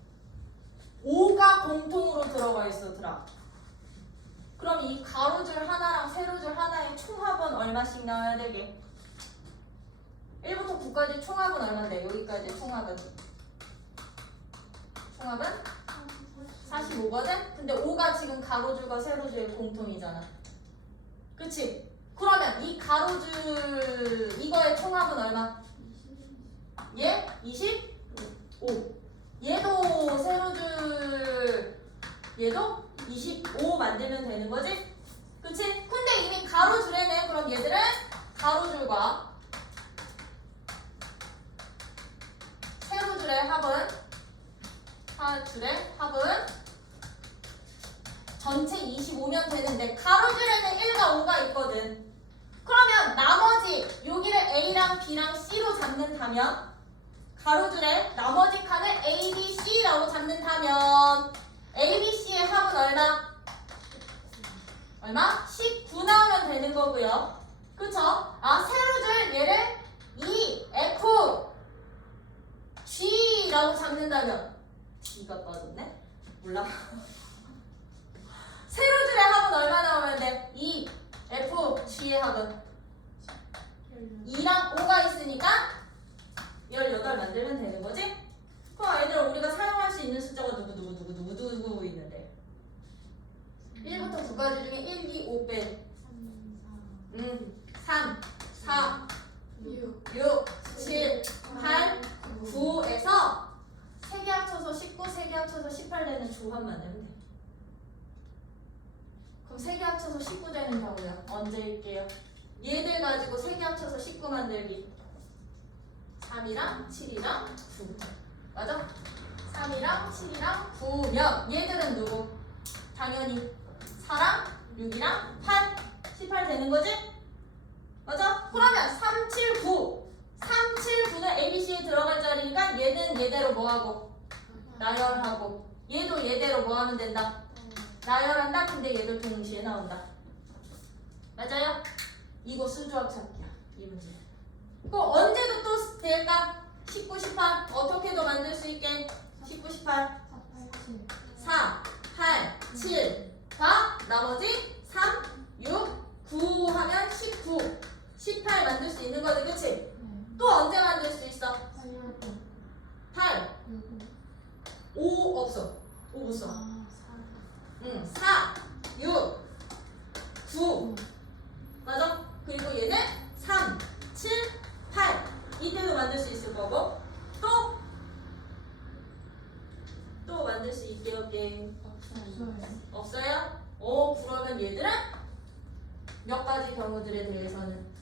5가 공통으로 들어가 있어, 들아. 그럼 이 가로줄 하나랑 세로줄 하나의 총합은 얼마씩 나와야 되게? 1부터 9까지 총합은 얼마인데? 여기까지 총합은? 총합은? 45거든? 근데 5가 지금 가로줄과 세로줄의 공통이잖아. 그치? 그러면 이 가로줄 이거의 총합은 얼마? 얘? 25. 얘도 세로줄 얘도 25 만들면 되는 거지? 그치? 근데 이미 가로줄에는 그럼 얘들은 가로줄과 세로줄의 합은 전체 25면 되는데 가로줄에는 1과 5가 있거든. 그러면 나머지 여기를 A랑 B랑 C로 잡는다면 가로줄에 나머지 칸을 A, B, C라고 잡는다면 A, B, C의 합은 얼마? 얼마? 19 나오면 되는 거고요. 그쵸? 아, 세로줄 얘를 E, F, G라고 잡는다면 G가 빠졌네? 몰라. 세로줄의 합은 얼마 나오면 돼? E, F, G의 합은 2랑 5가 있으니까 18 만들면 되는 거지? 그럼 얘들아 우리가 사용할 수 있는 숫자가 누구 있는데 1부터 9까지 중에 1, 2, 5 빼 3, 4, 6, 7, 8, 9에서 3개 합쳐서 19, 3개 합쳐서 18 되는 조합 만들면 돼. 그럼 3개 합쳐서 19 되는 경우요. 언제 일게요? 얘들 가지고 3개 합쳐서 19 만들기. 3이랑 7이랑 9. 맞아? 3이랑 7이랑 9면 얘들은 누구? 당연히 4랑 6이랑 8. 18 되는 거지? 맞아? 그러면 3, 7, 9. 3, 7, 9는 ABC에 들어갈 자리니까 얘는 얘대로 뭐하고? 나열하고. 얘도 얘대로 뭐하면 된다? 나열한다. 근데 얘도 동시에 나온다. 맞아요? 이거 수조합 찾기야. 이 문제. 그럼 언제도 또 될까? 19, 18 어떻게도 만들 수 있게 19, 18 4, 8, 7 과 나머지 3, 6, 9 하면 19 18 만들 수 있는 거지. 그치? 또 언제 만들 수 있어? 8 5 없어. 5 못 써. 4, 6, 9 맞아? 그리고 얘는 3, 7, 8 이때도 만들 수 있을 거고 또 만들 수 있게 없게 없어요? 그러면 얘들은 몇 가지 경우들에 대해서는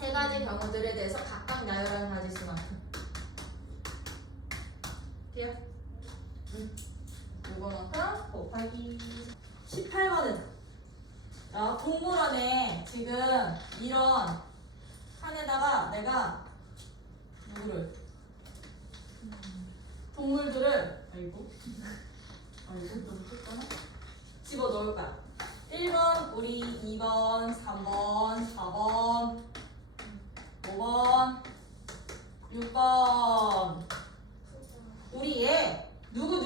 3가지 경우들에 대해서 각각 나열한 가지수만큼 돼요? 이거만큼 곱하기 18번은 동물원에 지금 이런 칸에다가 내가 동물들을 너무 컸잖아? 집어 넣을 거야. 1번 우리, 2번 3번 4번 5번 6번 우리 얘 누구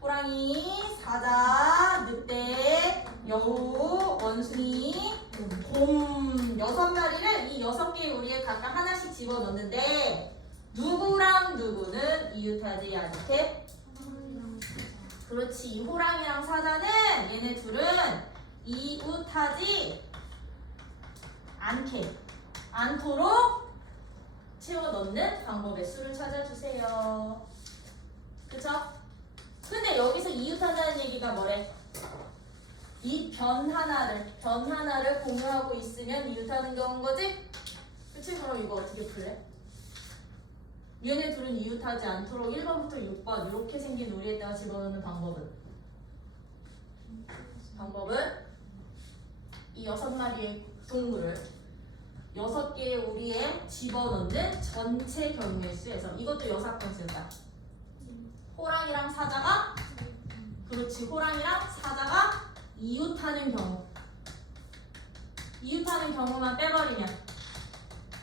호랑이, 사자, 늑대, 여우, 원숭이, 곰 6마리를 이 6개의 우리에 각각 하나씩 집어넣는데 누구랑 누구는 이웃하지 않게? 그렇지. 이 호랑이랑 사자는 얘네 둘은 이웃하지 않도록 채워넣는 방법의 수를 찾아주세요. 그쵸? 근데 여기서 이웃하자는 얘기가 뭐래? 이 변 하나를 공유하고 있으면 이웃하는 경우인 거지? 그치? 그럼 이거 어떻게 풀래? 얘네 둘은 이웃하지 않도록 1번부터 6번 이렇게 생긴 우리에다가 집어넣는 방법은 이 6마리의 동물을 6개의 우리에 집어넣는 전체 경우의 수에서 이것도 여사건 쓰다. 호랑이랑 사자가 그렇지. 호랑이랑 사자가 이웃하는 경우. 이웃하는 경우만 빼버리면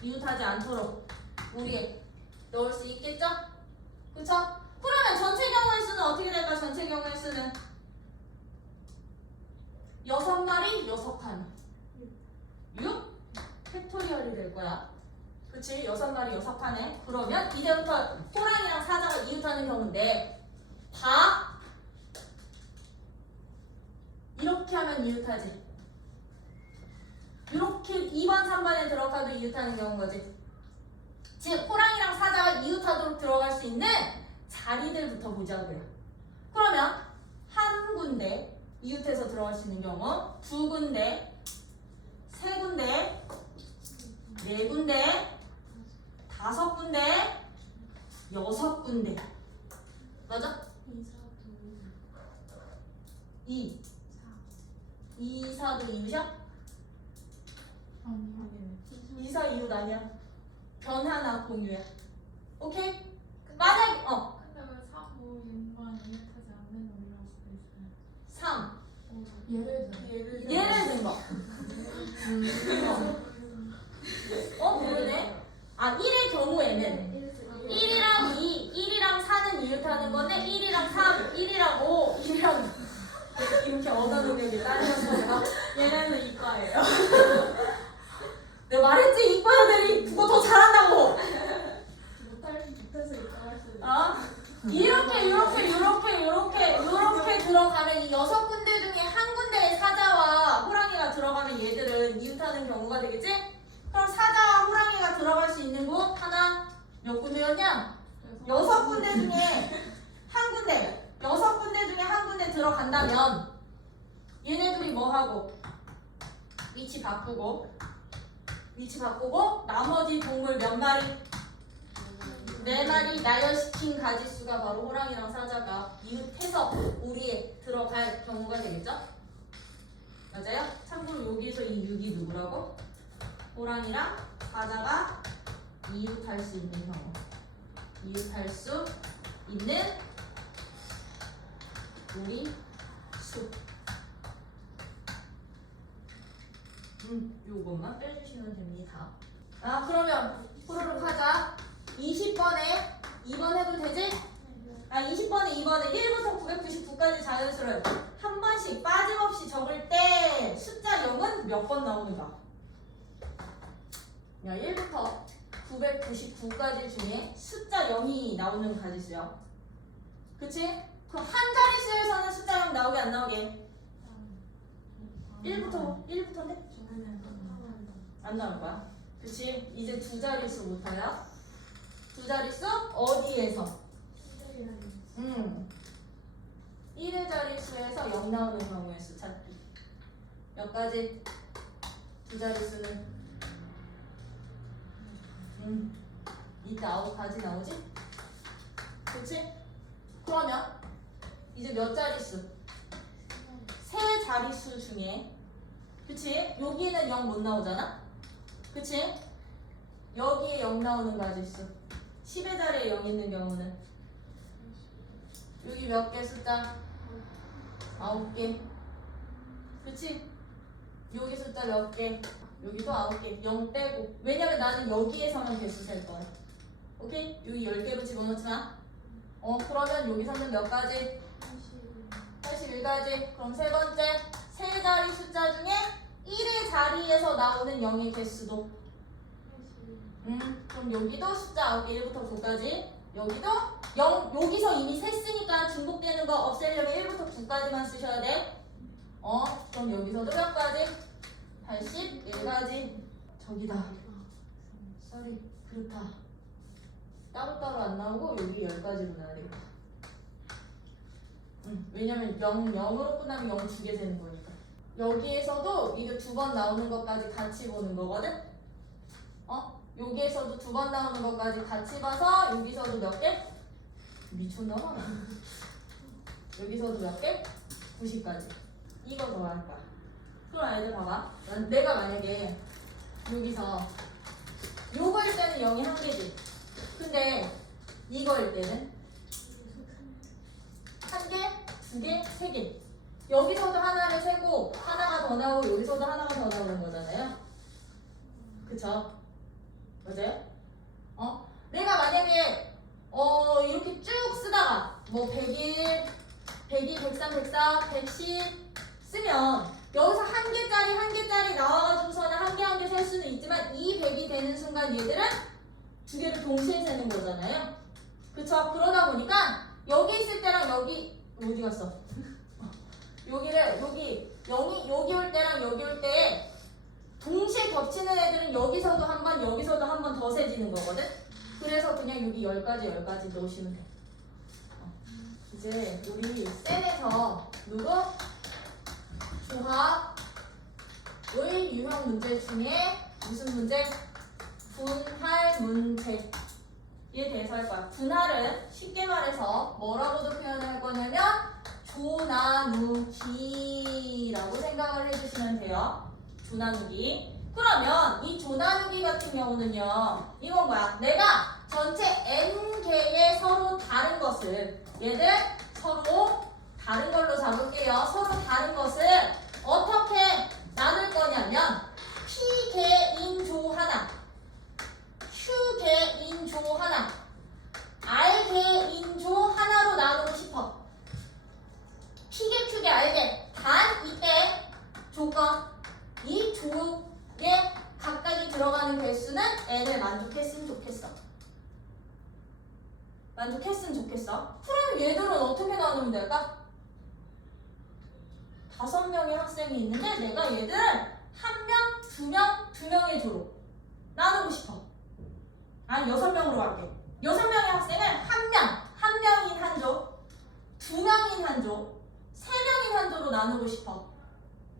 이웃하지 않도록 우리 넣을 수 있겠죠? 그쵸? 그러면 전체 경우의 수는 어떻게 될까? 전체 경우의 수는 6마리 6칸 6 팩토리얼이 될 거야. 그치? 6마리 6칸에. 그러면 이제부터 호랑이랑 사자가 이웃하는 경우인데 봐. 이렇게 하면 이웃하지. 이렇게 2번, 3번에 들어가도 이웃하는 경우인 거지. 즉 호랑이랑 사자가 이웃하도록 들어갈 수 있는 자리들부터 보자고요. 그러면 한 군데 이웃해서 들어갈 수 있는 경우, 두 군데, 세 군데, 네 군데, 다섯 군데, 여섯 군데. 맞아? 2, 4도 이웃이야? 아니요. 2, 4 이웃 아니야. 변하나 공유야. 오케이? 만약에 근데 왜 3, 5, 6만 이웃하지 않는 놈이라고 수도 있어요? 3 예를 예를 든 거. 그러네. 1의 경우에는 1이랑 2, 1이랑 4는 이웃하는 건데 1이랑 3, 1이랑 5, 1이랑 이렇게 언어 능력이 딸려서 얘네는 이과예요. 내가 말했지 이과 애들이 그거 더 잘한다고. 못해서 이과할 수 있어요. 이렇게 들어가는 이 6군데 중에 한 군데에 사자와 호랑이가 들어가면 얘들은 이웃하는 경우가 되겠지? 그럼 사자와 호랑이가 들어갈 수 있는 곳 하나 몇 군데였냐? 6군데 중에 한 군데, 6군데 중에 한 군데 들어간다면 얘네들이 뭐 하고? 위치 바꾸고 나머지 동물 몇 마리? 4마리 나열시킨 가지수가 바로 호랑이랑 사자가 이웃해서 우리에 들어갈 경우가 되겠죠? 맞아요? 참고로 여기서 이 6이 누구라고? 호랑이랑 사자가 이웃할 수 있는 경우. 이웃할 수 있는 우리 수. 요것만 빼주시면 됩니다. 그러면 후루룩 하자. 20번에 2번 해도 되지? 20번에 2번에 1부터 999까지 자연수를 한 번씩 빠짐없이 적을 때 숫자 0은 몇 번 나오는가? 1부터 999까지 중에 숫자 0이 나오는 가지수야. 그치? 그럼 한 자릿수에서는 숫자 0 나오게 안 나오게? 1부터인데? 안 나올 거야. 그치? 이제 두 자릿수부터야. 두 자릿수 어디에서? 1의 자릿수에서 0 나오는 경우의 수 찾기. 몇 가지? 두 자릿수는 이때 9가지 나오지? 그치? 그러면 이제 몇 자릿수? 세 자릿수 중에 그치? 여기는 0 못 나오잖아? 그치? 여기에 0 나오는 가지수 10의 자리에 0 있는 경우는 여기 몇 개 숫자? 9개. 그치? 여기 숫자 몇 개? 여기도 9개. 0 빼고. 왜냐면 나는 여기에서만 개수 셀 거야. 오케이? 여기 10개로 집어넣지 마. 그러면 여기서는 몇 가지? 81가지. 그럼 세 번째, 세 자리 숫자 중에 1의 자리에서 나오는 0의 개수도. 그럼 여기도 숫자 9개, 1부터 9까지. 여기도 0, 여기서 이미 셌으니까 중복되는 거 없애려면 1부터 9까지만 쓰셔야 돼. 그럼 여기서도 몇 가지? 81가지. 저기다. 쏘리, 그렇다. 따로따로 안 나오고 여기 10가지로 나야 되겠다. 왜냐면 0으로 끝나면 0 두 개 세는 거니까. 여기에서도 이게 2번 나오는 것까지 같이 보는 거거든? 여기에서도 2번 나오는 것까지 같이 봐서 여기서도 몇 개? 미쳤나 봐. 여기서도 몇 개? 90까지. 이거 더 할 거야. 그럼 애들 봐봐. 내가 만약에 여기서 요거일 때는 0이 한 개지. 근데 이거일 때는 한 개, 두 개, 세 개. 여기서도 하나를 세고 하나가 더 나오고 여기서도 하나가 더 나오는 거잖아요. 그쵸? 맞아요? 내가 만약에 이렇게 쭉 쓰다가 뭐 101, 102, 103, 104, 110 쓰면 여기서 한 개짜리 나와가지고서는 한 개 셀 수는 있지만 이 100이 되는 순간 얘들은 두 개를 동시에 세는 거잖아요. 그쵸? 그러다 보니까 여기 있을 때랑 여기 어디 갔어? 여기를 여기 0이 여기 올 때랑 여기 올 때 동시에 겹치는 애들은 여기서도 한 번 여기서도 한 번 더 세지는 거거든. 그래서 그냥 여기 10가지 넣으시면 돼. 이제 우리 셀에서 누구? 조합의 유형 문제 중에 무슨 문제? 분할 문제에 대해서 할 거야. 분할은 쉽게 말해서 뭐라고도 표현할 거냐면 조나누기라고 생각을 해주시면 돼요. 조나누기. 그러면 이 조나누기 같은 경우는요. 이건 뭐야? 내가 전체 n개의 서로 다른 것을 얘들 서로 다른 걸로 잡을게요. 서로 다른 것을 어떻게 나눌 거냐면 P개인 조 하나, Q개인 조 하나, R개인 조 하나로 나누고 싶어. P개, Q개, R개. 단 이때 조건 이 조에 각각이 들어가는 개수는 n을 만족했으면 좋겠어. 만족했으면 좋겠어. 그럼 얘들은 어떻게 나누면 될까? 5명의 학생이 있는데 내가 얘들을 1명, 2명, 2명의 조로 나누고 싶어. 아니 6명으로 갈게. 6명의 학생을 1명인 한 조, 2명인 한 조, 3명인 한 조로 나누고 싶어.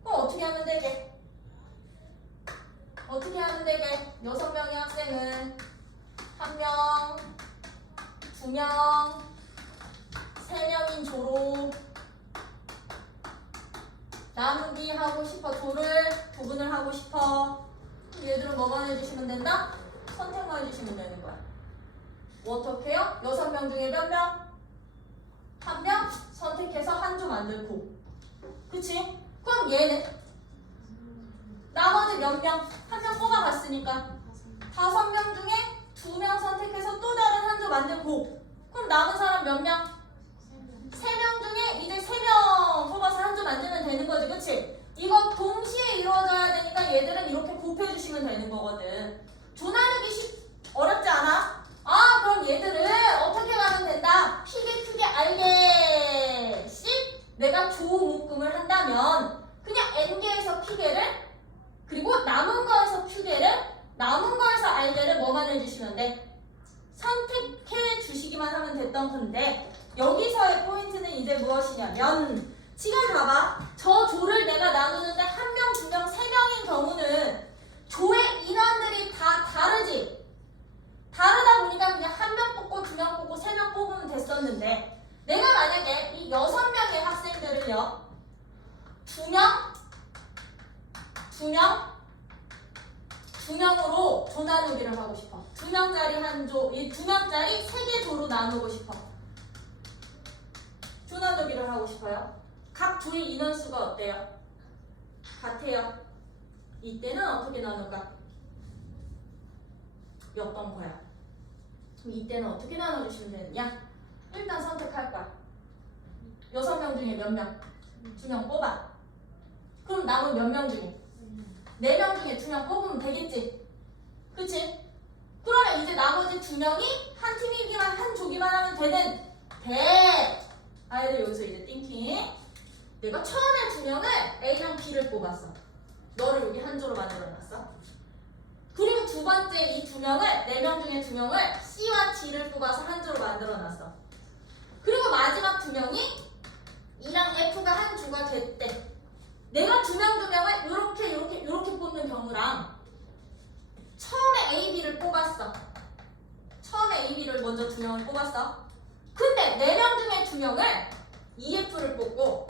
그럼 어떻게 하면 되게? 어떻게 하면 되게? 6명의 학생은 1명, 2명, 3명인 조로 나누기 하고 싶어. 조를 구분을 하고 싶어. 얘들은 뭐만 해주시면 된다? 선택만 해주시면 되는 거야. 어떻게 해요? 6명 중에 몇 명? 1명 선택해서 한 조 만들고. 그치? 그럼 얘는 나머지 몇 명? 1명 뽑아갔으니까 5명 중에 2명 선택해서 또 다른 한 조 만들고. 그럼 남은 사람 몇 명? 3명 중에 이제 3명 뽑아서 한 조 만들면 되는 거지. 그치? 이거 동시에 이루어져야 되니까 얘들은 이렇게 곱해주시면 되는 거거든. 조 나누기 어렵지 않아? 그럼 얘들을 어떻게 하면 된다? P개, Q개, R개씩 내가 조 묶음을 한다면 그냥 N개에서 P개를 그리고 남은 거에서 Q개를 남은 거에서 R개를 뭐만 해주시면 돼? 선택해 주시기만 하면 됐던 건데 여기서의 포인트는 이제 무엇이냐면 지금 봐봐. 저 조를 내가 나누는데 1명, 2명, 3명인 경우는 조의 인원들이 다 다르지. 다르다 보니까 그냥 1명 뽑고 2명 뽑고 3명 뽑으면 됐었는데 내가 만약에 이 6명의 학생들을요 2명으로 조 나누기를 하고 싶어. 2명짜리 한 조, 이 2명짜리 3개 조로 나누고 싶어. 조 나누기를 하고 싶어요. 각 조의 인원수가 어때요? 같아요. 이때는 어떻게 나눌까? 였던 거야. 그럼 이때는 어떻게 나눠주시면 되느냐? 일단 선택할 거야. 6명 중에 몇 명? 2명 뽑아. 그럼 남은 몇 명 중에? 4명 중에 2명 뽑으면 되겠지? 그치? 그러면 이제 나머지 2명이 한 팀이기만 한 조기만 하면 되는 아이들 여기서 이제 띵킹. 내가 처음에 2명을 A랑 B를 뽑았어. 너를 여기 한 조로 만들어놨어. 그리고 두 번째 이 2명을 4명 중에 2명을 C와 D를 뽑아서 한 조로 만들어놨어. 그리고 마지막 2명이 E랑 F가 한 조가 됐대. 내가 2명을 이렇게 뽑는 경우랑 처음에 A, B를 뽑았어. 처음에 A, B를 먼저 2명을 뽑았어. 근데 4명 중에 2명을 EF를 뽑고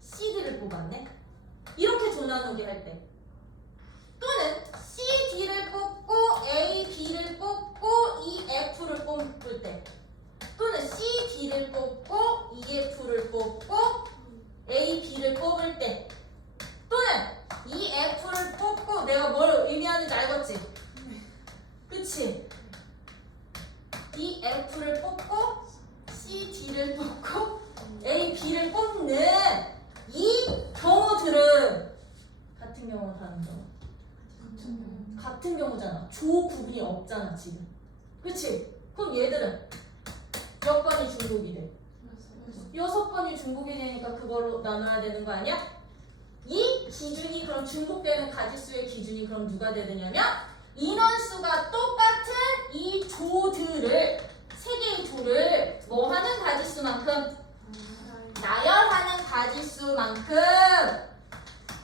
CD를 뽑았네. 이렇게 조 나누기 할 때. 또는 C, D를 뽑고 A, B를 뽑고 E, F를 뽑을 때. 또는 C, D를 뽑고 E, F를 뽑고 그치? 이 F를 뽑고 C, D를 뽑고 A, B를 뽑는 이 경우들은 같은 경우 다른 경우 같은 경우잖아. 조 구분이 없잖아 지금. 그치? 그럼 얘들은 몇 번이 중복이 돼? 6번이 중복이 되니까 그걸로 나눠야 되는 거 아니야? 이 기준이 그럼 중복되는 가지수의 기준이 그럼 누가 되느냐면 인원수가 똑같은 이 조들을 세 개의 조를 뭐 하는 가지수만큼 나열하는 가지수만큼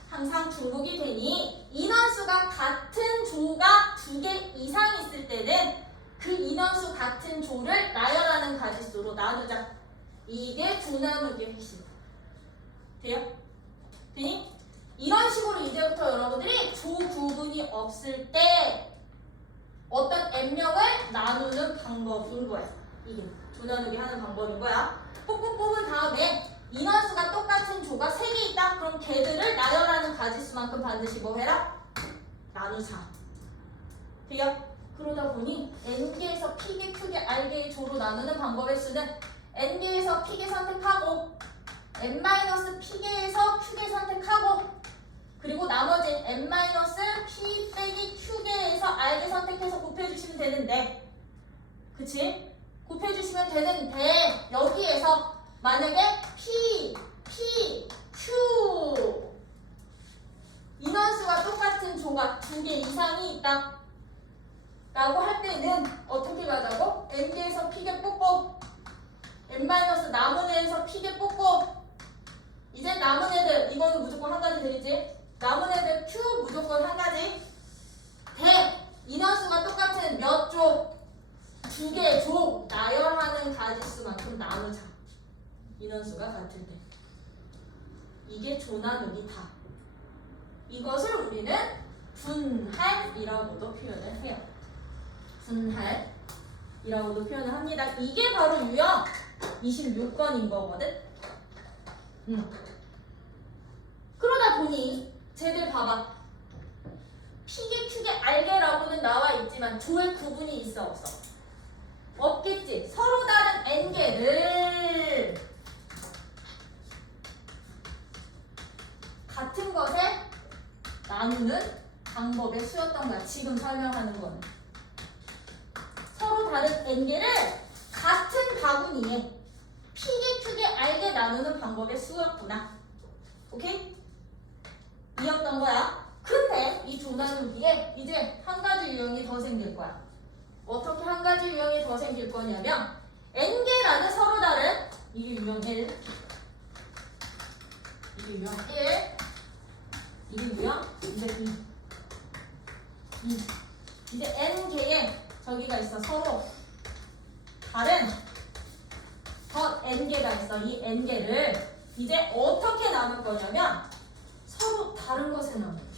항상 중복이 되니 인원수가 같은 조가 2개 이상 있을 때는 그 인원수 같은 조를 나열하는 가지수로 나누자. 이게 조 나누기의 핵심. 돼요? 되니? 이런 식으로 이제부터 여러분들이 조 구분이 없을 때 어떤 n명을 나누는 방법인 거야. 이게 조 나누기 하는 방법인 거야. 뽑고 뽑은 다음에 인원수가 똑같은 조가 3개 있다. 그럼 걔들을 나열하는 가지수만큼 반드시 뭐 해라? 나누자. 돼요? 그러다 보니 n개에서 p개, q개, r개의 조로 나누는 방법의 수는 n개에서 p개 선택하고 n-p개에서 q개 선택하고 그리고 나머지 n-p 빼기 q개에서 r개 선택해서 곱해주시면 되는데 그치? 곱해주시면 되는데 여기에서 만약에 p, q 인원수가 똑같은 조가 2개 이상이 있다 라고 할 때는 어떻게 가자고? n개에서 p개 뽑고 n- 남은 애에서 p개 뽑고 이제 남은 애들 이거는 무조건 한 가지 되겠지? 남은 애들 q 무조건 한 가지 대 인원수가 똑같은 몇 조? 2개의 조 나열하는 가지수만큼 나누자. 인원수가 같을 때 이게 조 나누기다. 이것을 우리는 분할이라고도 표현을 해요. 분할이라고도 표현을 합니다. 이게 바로 유형 26번인 거거든. 그러다 보니 쟤들 봐봐. P개, Q개, R개라고는 나와 있지만 조의 구분이 있어 없어? 없겠지. 서로 다른 N개를 같은 것에 나누는 방법의 수였던 거야. 지금 설명하는 거는. 서로 다른 n개를 같은 바구니에 p개, q개, r개 나누는 방법의 수였구나. 오케이? 이었던 거야. 근데 이 조 나누기에 이제 한 가지 유형이 더 생길 거야. 어떻게 한 가지 유형이 더 생길 거냐면 n개라는 서로 다른 이게 유형 1 이게 유형 1 이게 유형 이제 2 이제 n개에 저기가 있어. 서로 다른 더 n개가 있어. 이 n개를 이제 어떻게 나눌 거냐면 서로 다른 것에 나누는 거야.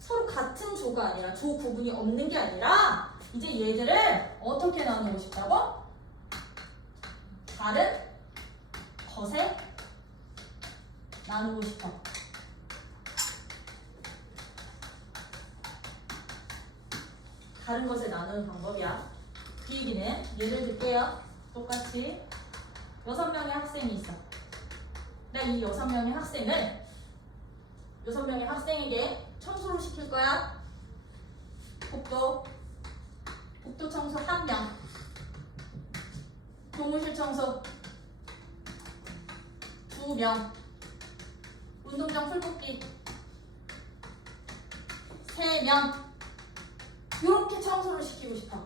서로 같은 조가 아니라 조 구분이 없는 게 아니라 이제 얘들을 어떻게 나누고 싶다고? 다른 것에 나누고 싶어. 다른 것에 나누는 방법이야. 그 얘기는 예를 들게요. 똑같이 6명의 학생이 있어. 나 이 6명의 학생을 6명의 학생에게 청소를 시킬 거야. 복도 청소 1명, 교무실 청소 2명, 운동장 풀뽑기 3명. 이렇게 청소를 시키고 싶어.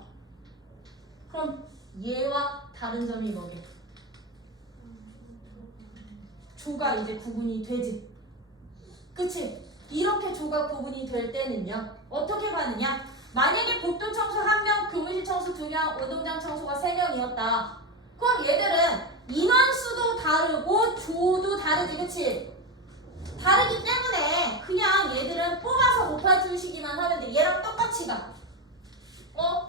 그럼 얘와 다른 점이 뭐게? 조가 이제 구분이 되지. 그치? 이렇게 조가 구분이 될 때는요 어떻게 가느냐? 만약에 복도 청소 1명, 교무실 청소 2명, 운동장 청소가 3명이었다. 그럼 얘들은 인원수도 다르고 조도 다르지. 그치? 다르기 때문에 그냥 얘들은 뽑아서 곱해주시기만 하면 돼. 얘랑 똑같이 가.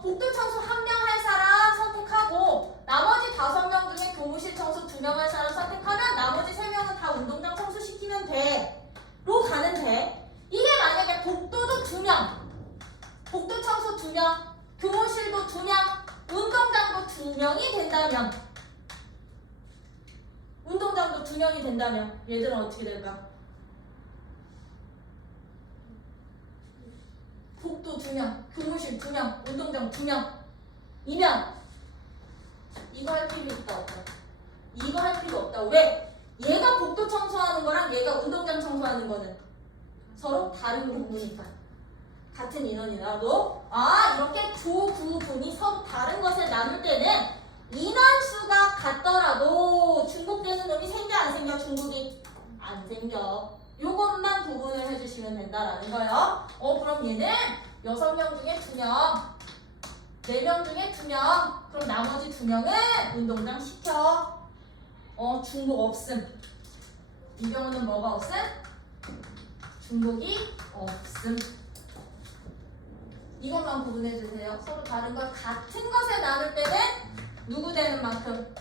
복도 청소 1명 할 사람 선택하고 나머지 5명 중에 교무실 청소 2명 할 사람 선택하면 나머지 3명은 다 운동장 청소 시키면 돼. 로 가는데 이게 만약에 복도도 2명, 복도 청소 2명, 교무실도 2명, 운동장도 2명이 된다면, 운동장도 2명이 된다면 얘들은 어떻게 될까? 복도 2명, 교무실 2명, 운동장 2명 이면 이거 할 필요 있다 없다? 이거 할 필요 없다. 왜? 얘가 복도 청소하는 거랑 얘가 운동장 청소하는 거는 서로 다른 공부니까 같은 인원이라도 이렇게 조부분이 서로 다른 것을 나눌 때는 인원수가 같더라도 중복되는 놈이 생겨 안 생겨? 중복이 안 생겨. 요것만 구분을 해주시면 된다라는 거예요. 그럼 얘는 6명 중에 2명, 4명 중에 2명, 그럼 나머지 2명은 운동장 시켜. 중복 없음. 이 경우는 뭐가 없음? 중복이 없음. 이것만 구분해 주세요. 서로 다른 것 같은 것에 나눌 때는 누구 되는 만큼?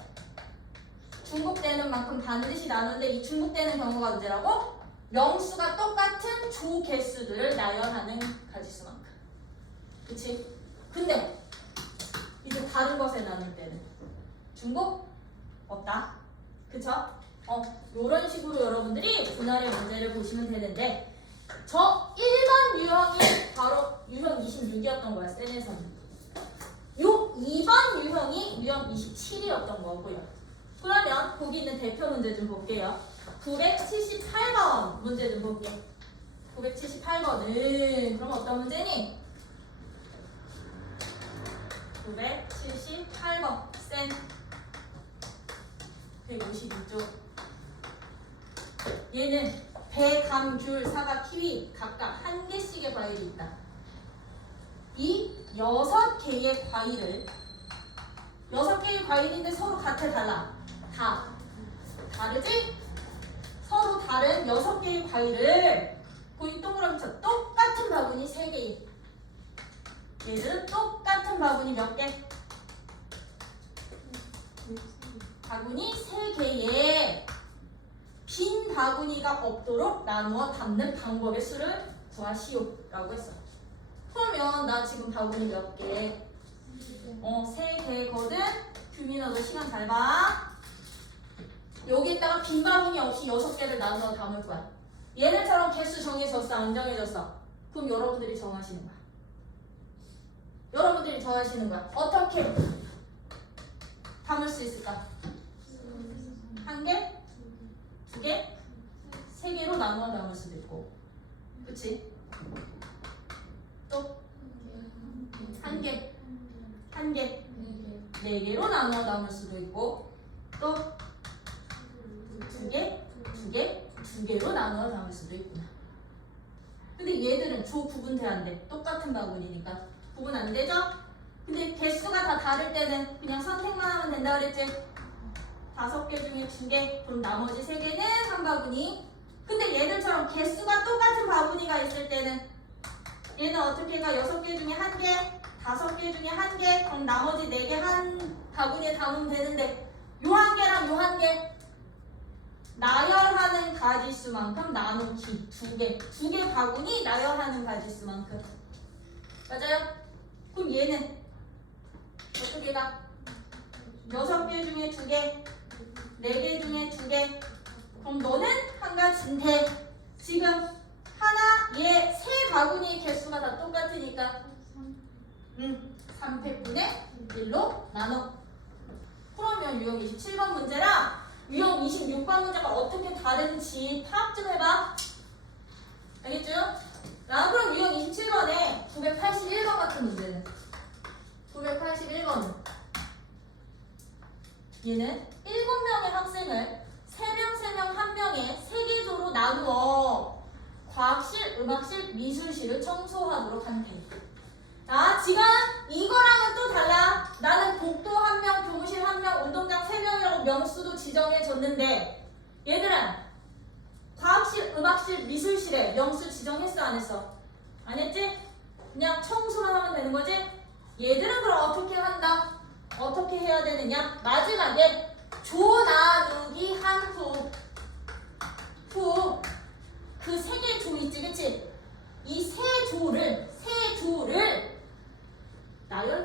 중복되는 만큼 반드시 나누는데 이 중복되는 경우가 언제라고? 명수가 똑같은 조 개수들을 나열하는 가지수만큼. 그치? 근데 이제 다른 것에 나눌 때는 중복 없다. 그쵸? 요런 식으로 여러분들이 분할의 문제를 보시면 되는데 저 1번 유형이 바로 유형 26이었던 거야, 쌤에서는. 요 2번 유형이 유형 27이었던 거고요. 그러면 거기 있는 대표 문제 좀 볼게요. 978번 문제 좀 볼게요. 978번은 그럼 어떤 문제니? 978번 쌤 152쪽. 얘는 배, 감, 귤, 사과, 키위 각각 1개씩의 과일이 있다. 이 6개의 과일을 6개의 과일인데 서로 같아 달라? 다르지? 서로 다른 6개의 과일을 거기 동그라미 쳐 똑같은 바구니 3개. 얘들은 똑같은 바구니 몇 개? 바구니 3개에 빈 바구니가 없도록 나누어 담는 방법의 수를 구하시오 라고 했어. 그러면 나 지금 바구니 몇 개? 3개거든? 규민아 너 시간 잘 봐. 여기에다가 빈 바구니 없이 6개를 나누어 담을 거야. 얘네처럼 개수 정해졌어 안 정해졌어? 그럼 여러분들이 정하시는 거야. 여러분들이 정하시는 거야. 어떻게 담을 수 있을까? 1개? 2개? 3개로 나누어 담을 수도 있고, 그치? 또 1개, 4개로 나누어 담을 수도 있고, 또 2개로 나누어 담을 수도 있구나. 근데 얘들은 조 구분돼 안 돼. 똑같은 바구니니까 구분 안 되죠? 근데 개수가 다 다를 때는 그냥 선택만 하면 된다 그랬지? 5개 중에 2개, 그럼 나머지 3개는 한 바구니. 근데 얘들처럼 개수가 똑같은 바구니가 있을 때는 얘는 어떻게 가? 6개 중에 1개, 5개 중에 1개, 그럼 나머지 4개 한 바구니에 담으면 되는데 요 1개랑 요 1개 나열하는 가지수만큼 나누기 2개 바구니 나열하는 가지수만큼. 맞아요? 그럼 얘는 어떻게 가? 6개 중에 2개, 4개 중에 2개. 그럼 너는 한 가지인데 지금 하나, 얘 3바구니의 개수가 다 똑같으니까 3팩분의 1로 나눠. 그러면 유형 27번 문제랑 유형 26번 문제가 어떻게 다른지 파악 좀 해봐. 알겠죠? 자, 그럼 유형 27번에 981번 같은 문제는 981번은 얘는 7명의 학생을 3명 1명의 3개 조로 나누어 과학실, 음악실, 미술실을 청소하도록 한대. 자, 지금 이거랑은 또 달라. 나는 복도 1명, 교무실 1명, 운동장 3명이라고 명수도 지정해줬는데 얘들은 과학실, 음악실, 미술실에 명수 지정했어 안 했어? 안 했지? 그냥 청소만 하면 되는 거지? 얘들은 그럼 어떻게 한다? 어떻게 해야 되느냐? 마지막에 조 나누기 한 후 그 3개의 조 있지, 그치? 이 세 조를 나열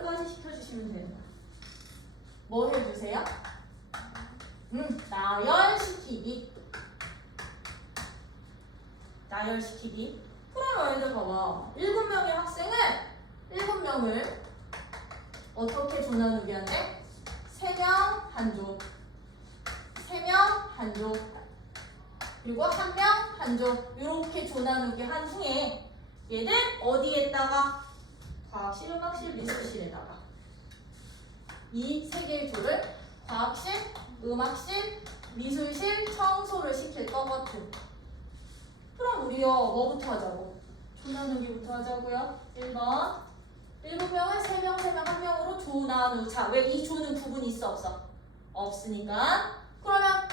해주시면 되는 거야. 뭐 해주세요? 나열시키기. 나열시키기. 그러면 얘들 봐봐. 7명의 학생을 7명을 어떻게 조나누기 한대? 3명 한 조, 3명 한 조, 그리고 1명 한 조. 이렇게 조나누기 한 후에 얘들 어디에다가? 과학실, 음악실, 미술실에다가 이 3개의 조를 과학실, 음악실, 미술실 청소를 시킬 거거든. 그럼 우리요 뭐부터 하자고? 조나누기부터 하자고요. 1번 7명을 3명, 3명, 1명으로 조나누자. 왜 이 조는 구분이 있어 없어? 없으니까. 그러면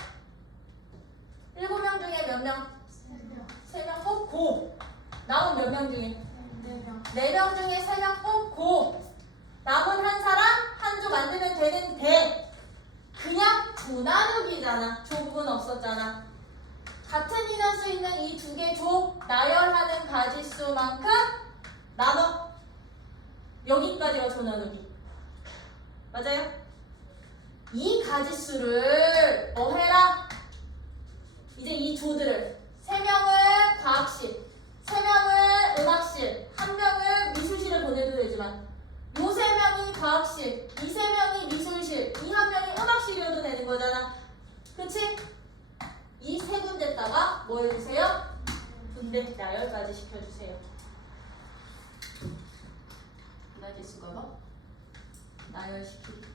7명 중에 몇 명? 3명 뽑고 남은 몇 명 중에? 4명 중에 3명 뽑고 남은 한 사람 한 조 만들면 되는데 그냥 조나누기잖아. 조 부분 없었잖아. 같은 인원수 있는 이 2개 조 나열하는 가지수만큼 나눠. 여기까지가 조나누기. 맞아요? 이 가지수를 뭐 해라? 이제 이 조들을 3명을 과학실, 3명을 음악실, 1명을 미술실에 보내도 되지만 요 3명이 과학실, 이 3명이 미술실, 이 1명이 음악실이어도 되는 거잖아. 그치? 이 3군데다가 뭐 해주세요? 분배 나열까지 시켜주세요. 이 가지수가 뭐? 나열시키기.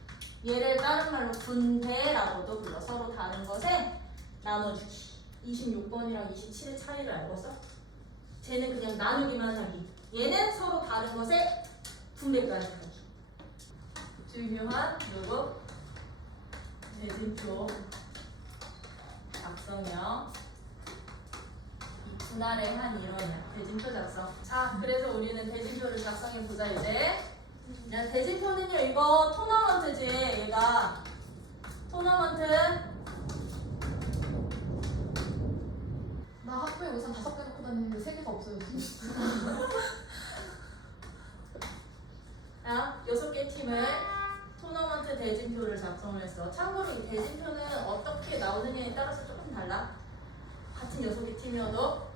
얘를 다른 말로 분배라고도 불러. 서로 다른 것에 나눠주기. 26번이랑 27의 차이를 알고서 쟤는 그냥 나누기만 하기. 얘는 서로 다른 것에 분배까지 하기. 중요한 요거 대진표 작성형. 이 분할의 한 일원이야. 대진표 작성. 자, 그래서 우리는 대진표를 작성해 보자 이제. 야, 대진표는요 이거 토너먼트지. 얘가 토너먼트. 나 학교에 우산 5개 놓고 다니는데 3개가 없어요 지금. 자, 6개 팀을 토너먼트 대진표를 작성을 했어. 참고로 이 대진표는 어떻게 나오느냐에 따라서 조금 달라. 같은 6개 팀이어도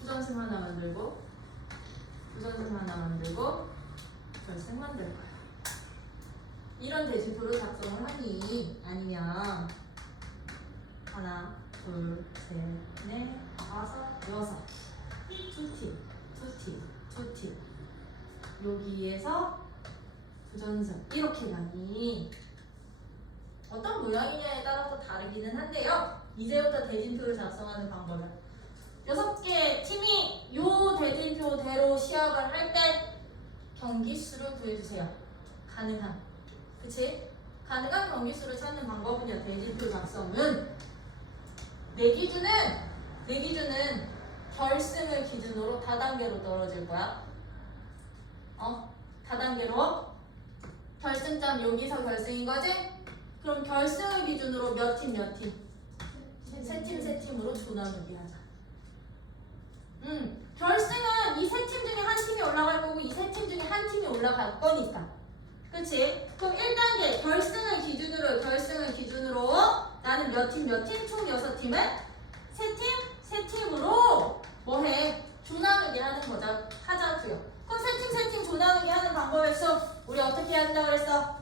부전승 하나 만들고 부전승 하나 만들고 결승 만들 거야. 이런 대진표를 작성을 하니 아니면 하나, 둘, 셋, 넷, 다섯, 여섯. 2팀, 2팀, 2팀. 여기에서 부전승 이렇게 가니 어떤 모양이냐에 따라서 다르기는 한데요. 이제부터 대진표를 작성하는 방법은 6개 팀이 요 대진표대로 시합을 할 때 경기수를 구해주세요. 가능한. 그치? 가능한 경기수를 찾는 방법은요. 대진표 작성은 내 기준은 결승을 기준으로 다단계로 떨어질 거야. 다단계로 결승점 여기서 결승인 거지? 그럼 결승을 기준으로 몇 팀? 세 팀으로 조나누기 하자. 결승은 이 3팀 중에 한 팀이 올라갈 거고 이 3팀 중에 한 팀이 올라갈 거니까. 그치? 그럼 1단계 결승을 기준으로 나는 몇 팀? 총 6팀을 3팀으로 뭐해? 조나누기 하는 거자. 하자고요. 그럼 3팀 조나누기 하는 방법의 수 우리 어떻게 한다고 그랬어?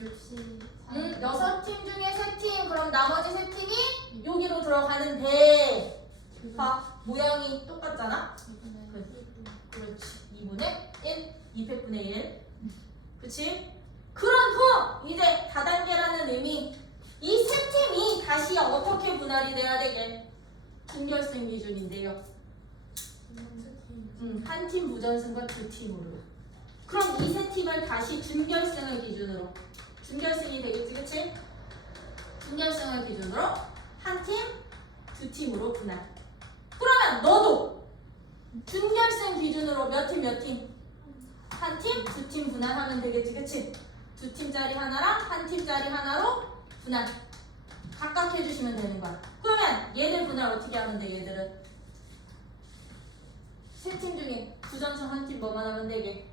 6팀 중에 3팀. 그럼 나머지 3팀이 여기로 들어가는데 봐, 모양이 똑같잖아? 그렇지. 2분의 1, 200분의 1. 그치? 그런 후 이제 다단계라는 의미. 이 3팀이 다시 어떻게 분할이 돼야 되게? 준결승 기준인데요. 한 팀 부전승과 2팀으로. 그럼 이 3팀을 다시 준결승을 기준으로. 준결승이 되겠지, 그치? 준결승을 기준으로 한 팀, 2팀으로 분할. 그러면 너도 준결승 기준으로 몇 팀? 한 팀, 2팀 분할하면 되겠지, 그치? 2팀짜리 하나랑 한 팀짜리 하나로 분할. 각각 해주시면 되는 거야. 그러면 얘들 분할 어떻게 하면 돼, 얘들은? 3팀 중에 부전승 한 팀 뭐만 하면 되게?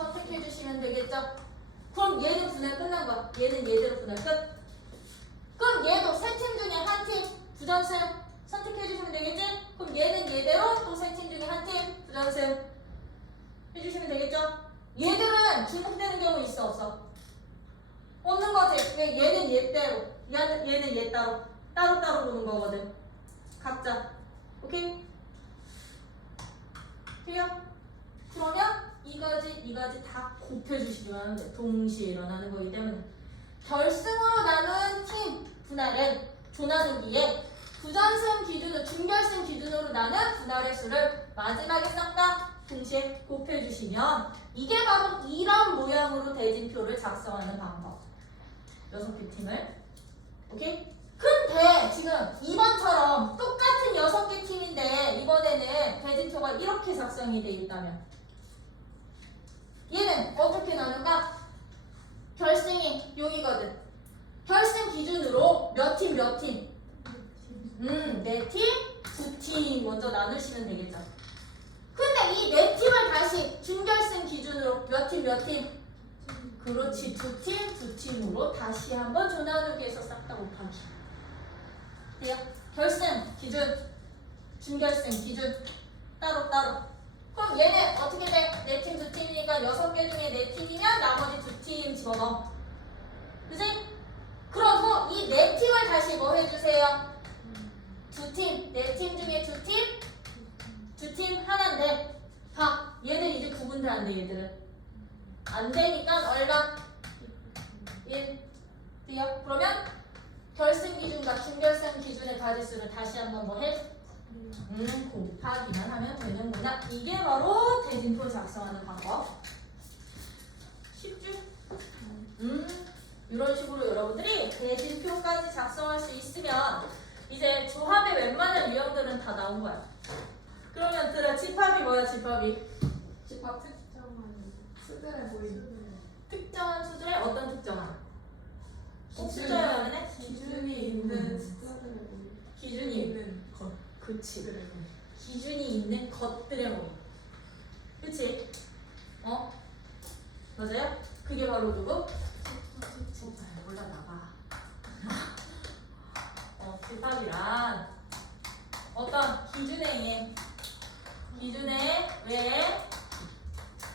선택해 주시면 되겠죠? 그럼 얘는 분할 끝난 거야. 얘는 얘대로 분할 끝. 그럼 얘도 세 팀 중에 한 팀 부전승 선택해 주시면 되겠지? 그럼 얘는 얘대로 또 세 팀 중에 한 팀 부전승 해주시면 되겠죠? 얘들은 중복되는 경우 있어 없어? 없는 거지. 왜 얘는 얘대로 얘는 얘 따로 보는 거거든. 각자. 오케이? 돼요? 그러면 이가지 다 곱해주시기만 하면 돼. 동시에 일어나는 거기 때문에. 결승으로 나눈 팀 분할은 조나누기에 부전승 기준으로 준결승 기준으로 나눈 분할의 수를 마지막에 싹 다 동시에 곱해주시면 이게 바로 이런 모양으로 대진표를 작성하는 방법. 6개 팀을. 오케이? 근데 지금 2번처럼 똑같은 6개 팀인데 이번에는 대진표가 이렇게 작성이 돼 있다면 얘는 어떻게 나눌까? 결승이 여기거든. 결승 기준으로 몇 팀? 4팀, 2팀 먼저 나누시면 되겠죠. 근데 이 4팀을 다시 준결승 기준으로 몇 팀? 그렇지, 2팀으로 다시 한번 조나누기해서 싹 다 곱하기. 돼요? 결승 기준, 준결승 기준 따로. 그럼 얘네 어떻게 돼? 4팀, 2팀이니까 6개 중에 4팀이면 나머지 2팀 집어넣어. 그지? 그러고 이 4팀을 다시 뭐 해주세요? 2팀, 4팀 중에 2팀 하나인데 봐, 얘는 이제 구분돼 안 돼. 얘들은 안 되니까 얼마? 1. 돼요? 그러면 결승 기준과 준결승 기준의 가지수를 다시 한번 뭐 해? 곱하기만 하면 되는구나. 이게 바로 대진표 작성하는 방법. 쉽죠? 이런 식으로 여러분들이 대진표까지 작성할 수 있으면 이제 조합의 웬만한 유형들은 다 나온 거야. 그러면 들어 집합이 뭐야? 집합이 집합 특정한 수들의 모임. 특정한 수들의 어떤 특정한? 꼭 숫자여야 되네? 기준이 있는 수들의 모임. 기준이 있는 것. 그치. 기준이 있는 것들의 모임. 그치? 맞아요? 그게 바로 누구? 몰라 나가. 집합이란 어떤 기준에 의해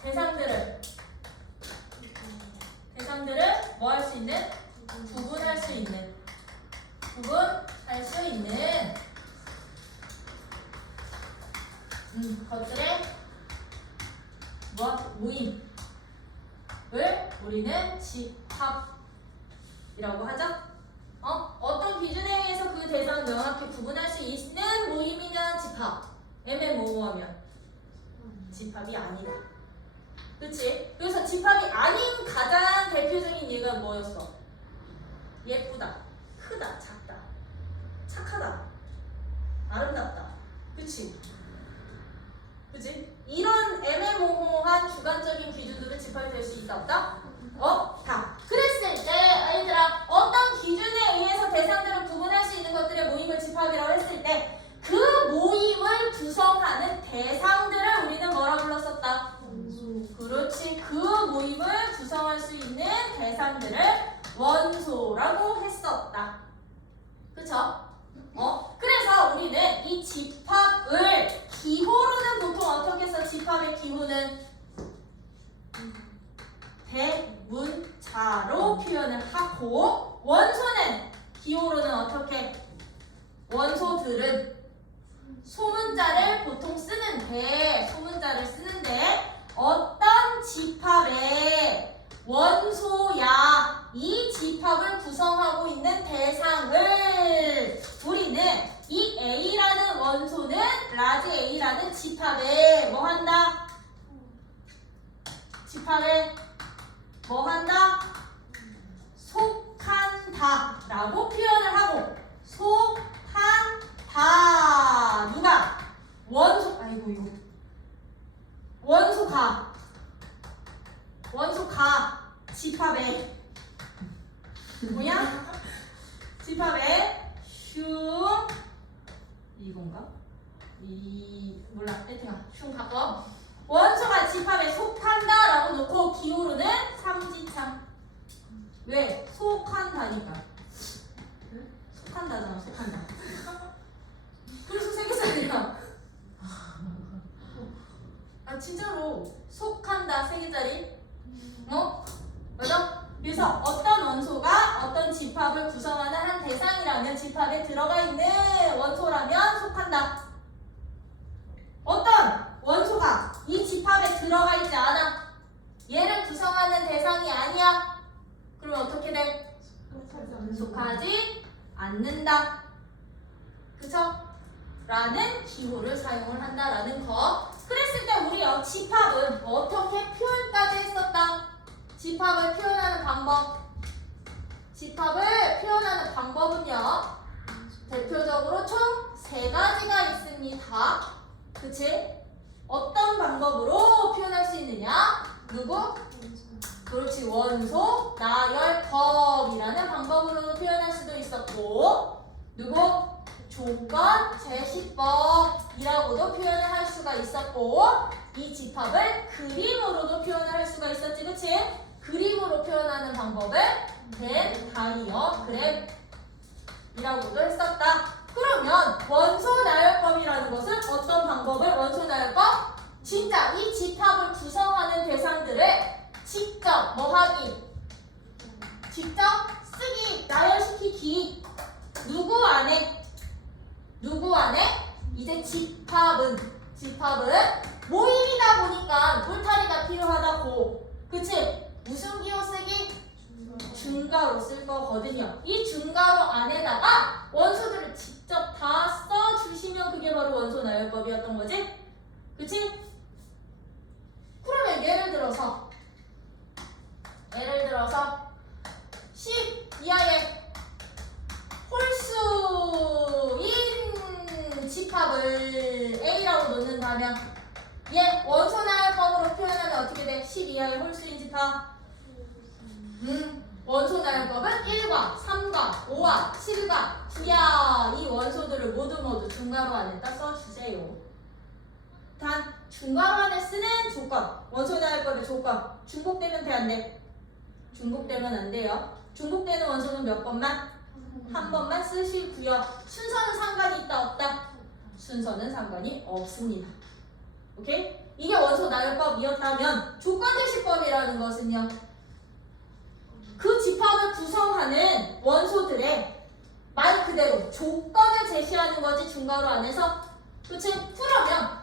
대상들을 뭐 할 수 있는? 구분할 수 있는 것들의 모임을 우리는 집합이라고 하죠. 어떤 기준에 의해서 그 대상을 명확히 구분할 수 있는 모임이면 집합, 애매모호하면 집합이 아니다. 그치? 그래서 집합이 아닌 가장 대표적인 예가 뭐였어? 예쁘다, 크다, 작다, 착하다, 아름답다. 그치? 그치? 이런 애매모호한 주관적인 기준들은 집합이 될 수 있다 없다? 다. 그랬을 때 아이들아 어떤 기준에 의해서 대상들을 구분할 수 있는 것들의 모임을 집합이라고 했을 때 그 모임을 구성하는 대상들을 우리는 뭐라 불렀었다? 원소. 그렇지. 그 모임을 구성할 수 있는 대상들을 원소라고 했었다. 그쵸? 그래서 우리는 이 집합을 기호로는 보통 어떻게 써? 집합의 기호는 대문자로 표현을 하고 원소는 기호로는 어떻게? 원소들은 소문자를 보통 쓰는데 어떤 집합의 원소야 이 집합을 구성하고 있는 대상을 우리는 이 A라는 원소는 라지 A라는 집합에 뭐 한다? 집합에 뭐 한다? 속한다 라고 표현을 하고 속한다 누가? 원소 원소가 집합에 뭐야? 집합에 이건가? 몰라 하여튼 흉 갖고 원소가 집합에 속한다 라고 놓고 왜? 속한다니까. 속한다잖아, 속한다. 그래서 세개짜리야. 아 진짜로 속한다 세 개짜리. 맞아? 그래서 어떤 원소가 어떤 집합을 구성하는 한 대상이라면 집합에 들어가 있는 원소라면 속한다. 어떤 원소가 이 집합에 들어가 있지 않아. 얘를 구성하는 대상이 아니야. 그럼 어떻게 돼? 속하지 않는다. 그쵸? 라는 기호를 사용을 한다라는 거. 그랬을 때 우리 집합은 어떻게 표현까지 했었다. 집합을 표현하는 방법. 집합을 표현하는 방법은요. 대표적으로 총 3가지가 있습니다. 그치? 어떤 방법으로 표현할 수 있느냐? 누구? 그렇지. 원소, 나열, 법이라는 방법으로도 표현할 수도 있었고 누구? 조건, 제시법이라고도 표현을 할 수가 있었고 이 집합을 그림으로도 표현을 할 수가 있었지. 그치? 그림으로 표현하는 방법을 벤 다이어그램이라고도 했었다. 그러면 원소 나열법이라는 것은 어떤 방법을 원소 나열법? 진짜 이 집합을 구성하는 대상들을 직접 뭐하기? 직접 쓰기, 나열시키기. 누구 안에? 이제 집합은 모임이다 보니까 울타리가 필요하다고. 그치? 무슨 기호 쓰기? 중가로 쓸 거거든요. 이 중가로 안에다가 원소들을 직접 다 써주시면 그게 바로 원소 나열법이었던 거지? 그치? 그러면 예를 들어서 10 이하의 홀수인 집합을 A라고 놓는다면 얘 원소 나열법으로 표현하면 어떻게 돼? 10 이하의 홀수인 집합. 원소 나열법은 1과 3과 5와 7과 9야. 이 원소들을 모두 중괄호 안에다 써주세요. 단 중괄호 안에 쓰는 조건, 원소 나열법의 조건. 중복되면 돼, 안 돼? 중복되면 안 돼요. 중복되는 원소는 몇 번만? 한 번만 쓰시고요. 순서는 상관이 있다, 없다? 순서는 상관이 없습니다. 오케이? 이게 원소 나열법이었다면 조건제시법이라는 것은요. 그 집합을 구성하는 원소들의 말 그대로 조건을 제시하는 거지 중괄호 안에서. 그치? 그러면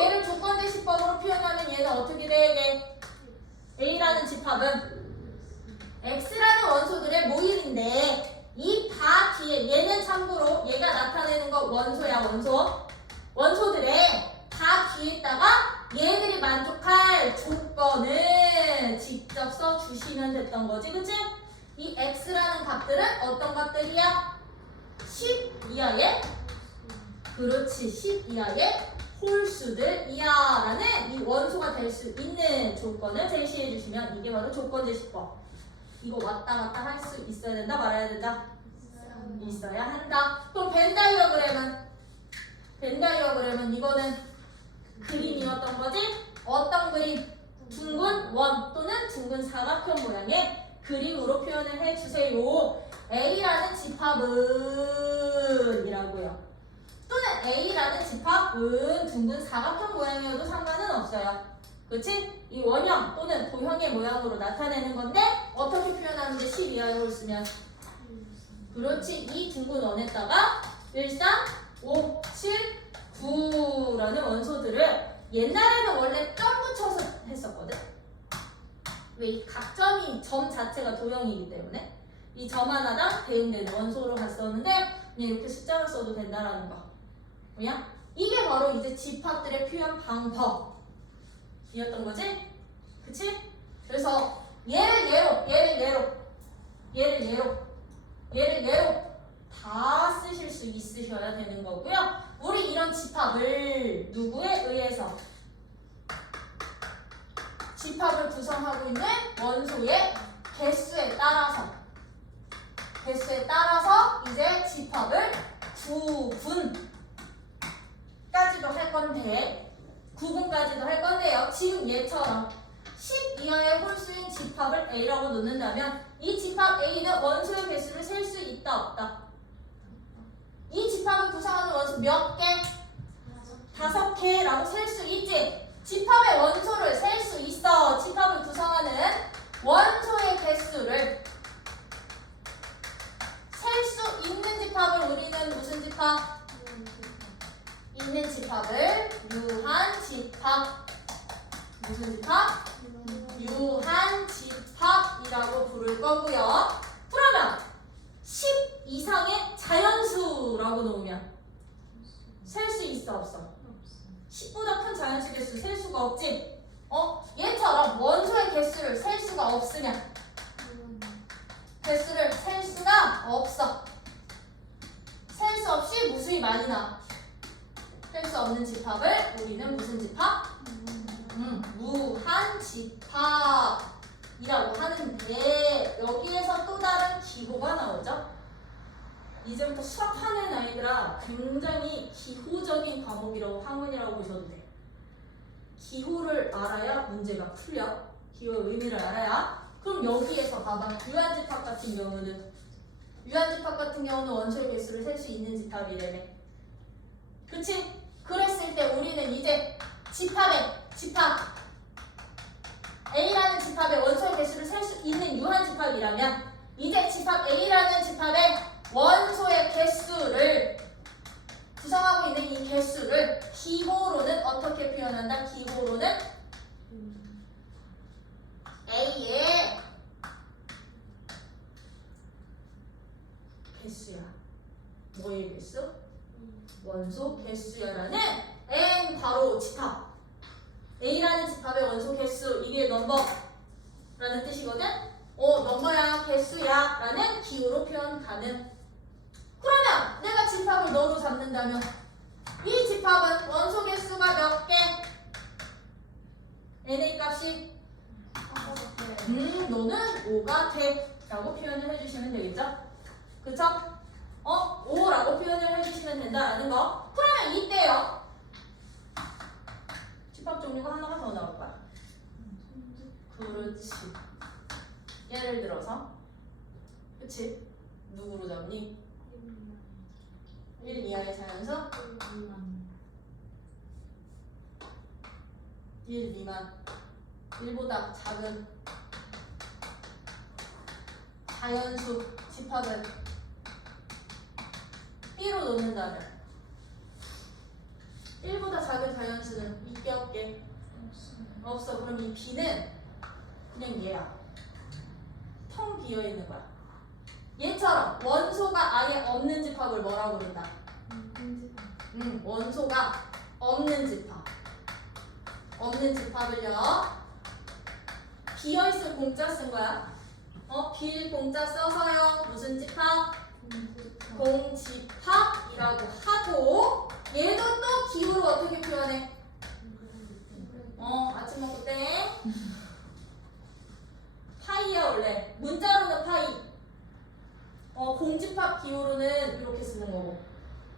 얘를 조건제시법으로 표현하면 얘는 어떻게 돼? A라는 집합은 X라는 원소들의 모임인데 이 다 뒤에 얘는 참고로 얘가 나타내는 거 원소야. 원소들의 다 뒤에다가 얘들이 만족할 조건을 직접 써주시면 됐던 거지. 그치? 이 X라는 값들은 어떤 값들이야? 10 이하의 그렇지 10 이하의 홀수들이야 라는 이 원소가 될 수 있는 조건을 제시해 주시면 이게 바로 조건제시법. 이거 왔다 갔다 할 수 있어야 된다, 말아야 된다? 있어야 한다. 또 벤 다이어그램은 이거는 그림이었던 거지? 어떤 그림? 둥근 원 또는 둥근 사각형 모양의 그림으로 표현을 해주세요. A라는 집합은 이라고요. 또는 A라는 집합은 둥근 사각형 모양이어도 상관은 없어요. 그치? 이 원형 또는 도형의 모양으로 나타내는 건데 어떻게 표현하는데 10 이하의 홀수면 그렇지. 이 둥근 원에다가 1, 3, 5, 7, 9라는 원소들을 옛날에는 원래 점 붙여서 했었거든. 왜? 이 각점이 점 자체가 도형이기 때문에 이 점 하나당 대응되는 원소로 갔었는데 그냥 이렇게 숫자를 써도 된다라는 거. 뭐야? 이게 바로 이제 집합들의 표현 방법이었던 거지? 그치? 그래서 얘를 예로 다 쓰실 수 있으셔야 되는 거고요. 우리 이런 집합을 누구에 의해서? 집합을 구성하고 있는 원소의 개수에 따라서 이제 집합을 구분까지도 할 건데요. 지금 얘처럼 10 이하의 홀수인 집합을 A라고 놓는다면 이 집합 A는 원소의 개수를 셀 수 있다 없다? 이 집합을 구성하는 원소 몇 개? 5개라고 셀 수 있지. 집합의 원소를 셀 수 있어. 집합을 구성하는 원소의 개수를 셀 수 있는 집합을 우리는 무슨 집합? 있는 집합을 유한 집합. 무슨 집합? 유한 집합이라고 부를 거고요. 그러면 10 이상의 자연수라고 놓으면 셀 수 있어 없어? 10보다 큰 자연수 개수 셀 수가 없지. 얘처럼 원소의 개수를 셀 수가 없으면 개수를 셀 수가 없어. 셀 수 없이 무수히 많이 나. 셀 수 없는 집합을 우리는 무슨 집합? 무한 집합이라고 하는데 여기에서 또 다른 기호가 나오죠. 이제부터 수학하는 아이들아 굉장히 기호적인 과목이라고 학문이라고 보셔도 돼. 기호를 알아야 문제가 풀려. 기호의 의미를 알아야. 그럼 여기에서 봐봐. 유한집합 같은 경우는 원소의 개수를 셀 수 있는 집합이라며. 그치? 그랬을 때 우리는 이제 집합 A라는 집합의 원소의 개수를 셀 수 있는 유한집합이라면 이제 집합 A라는 집합의 원소의 개수를 구성하고 있는 이 개수를 기호로는 어떻게 표현한다? 기호로는 A의 개수야. 뭐의 개수? 원소 개수야라는 N 바로 집합. A라는 집합의 원소 개수, 이게 넘버라는 뜻이거든? 넘버야, 개수야 라는 기호로 표현 가능. 그러면 내가 집합을 너로 잡는다면 이 집합은 원소 개수가 몇 개? NA 값이? 너는 5가 돼 라고 표현을 해주시면 되겠죠? 그쵸? 5라고 표현을 해주시면 된다라는 거. 그러면 이때요 집합 종류가 하나가 더 나올 거야. 그렇지. 예를 들어서 그치? 누구로 잡니? 1 이하의 자연수? 1 미만 1보다 작은 자연수 집합을 B로 놓는다면 1보다 작은 자연수는 있게 없게? 없어. 그럼 이 B는 그냥 얘야. 텅 비어있는 거야. 얘처럼 원소가 아예 없는 집합을 뭐라고 부른다? 원소가 없는 집합. 없는 집합을요 비어있을 공짜 쓴 거야. 빌 공짜 써서요 무슨 집합? 공집합이라고 하고 얘도 또 기호로 어떻게 표현해? 아침 먹고 땡 파이야. 원래 문자로는 파이. 공집합 기호로는 이렇게 쓰는 거고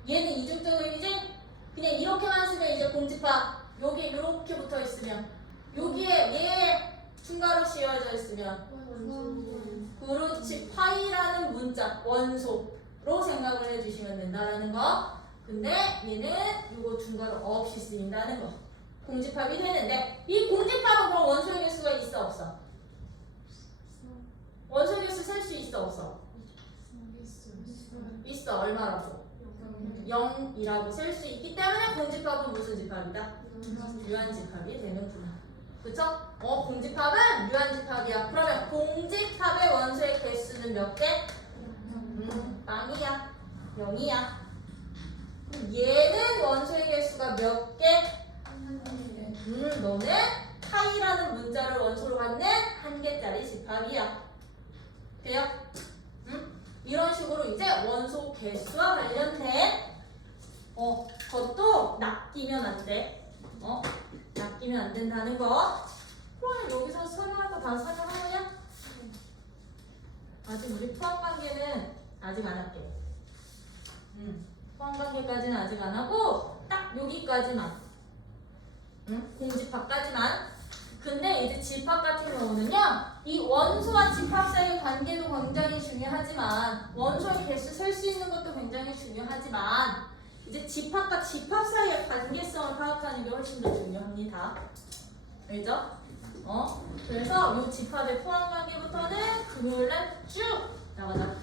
얘는 이중적 의미지? 그냥 이렇게만 쓰면 이제 공집합. 여기 이렇게 붙어 있으면 여기에 얘 중괄호 씌워져 있으면 그렇지. 파이라는 문자 원소로 생각을 해주시면 된다라는 거. 근데 얘는 이거 중괄호 없이 쓰인다는 거. 공집합이 되는데 이 공집합은 그럼 원소의 개수가 있어 없어? 원소의 개수 셀 수 있어 없어? 있어. 얼마라고? 0이라고 셀 수 있기 때문에 공집합은 무슨 집합이다? 유한집합이 되는구나. 그쵸? 공집합은 유한집합이야. 그러면 공집합의 원소의 개수는 몇 개? 빵이야. 0이야. 얘는 원소의 개수가 몇 개? 너는 파이라는 문자를 원소로 갖는 1개짜리 집합이야. 돼요? 이런 식으로 이제 원소 개수와 관련된 그것도 낚이면 안 돼. 낚이면 안 된다는 거. 그럼 여기서 설명할 거 다 설명하느냐? 아직 우리 포함관계는 아직 안 할게. 포함관계까지는 아직 안 하고 딱 여기까지만. 공집합까지만. 근데 이제 집합 같은 경우는요, 이 원소와 집합 사이의 관계도 굉장히 중요하지만, 원소의 개수 셀 수 있는 것도 굉장히 중요하지만, 이제 집합과 집합 사이의 관계성을 파악하는 게 훨씬 더 중요합니다. 알죠? 그래서 이 집합의 포함 관계부터는 금요일날 쭉 나가자.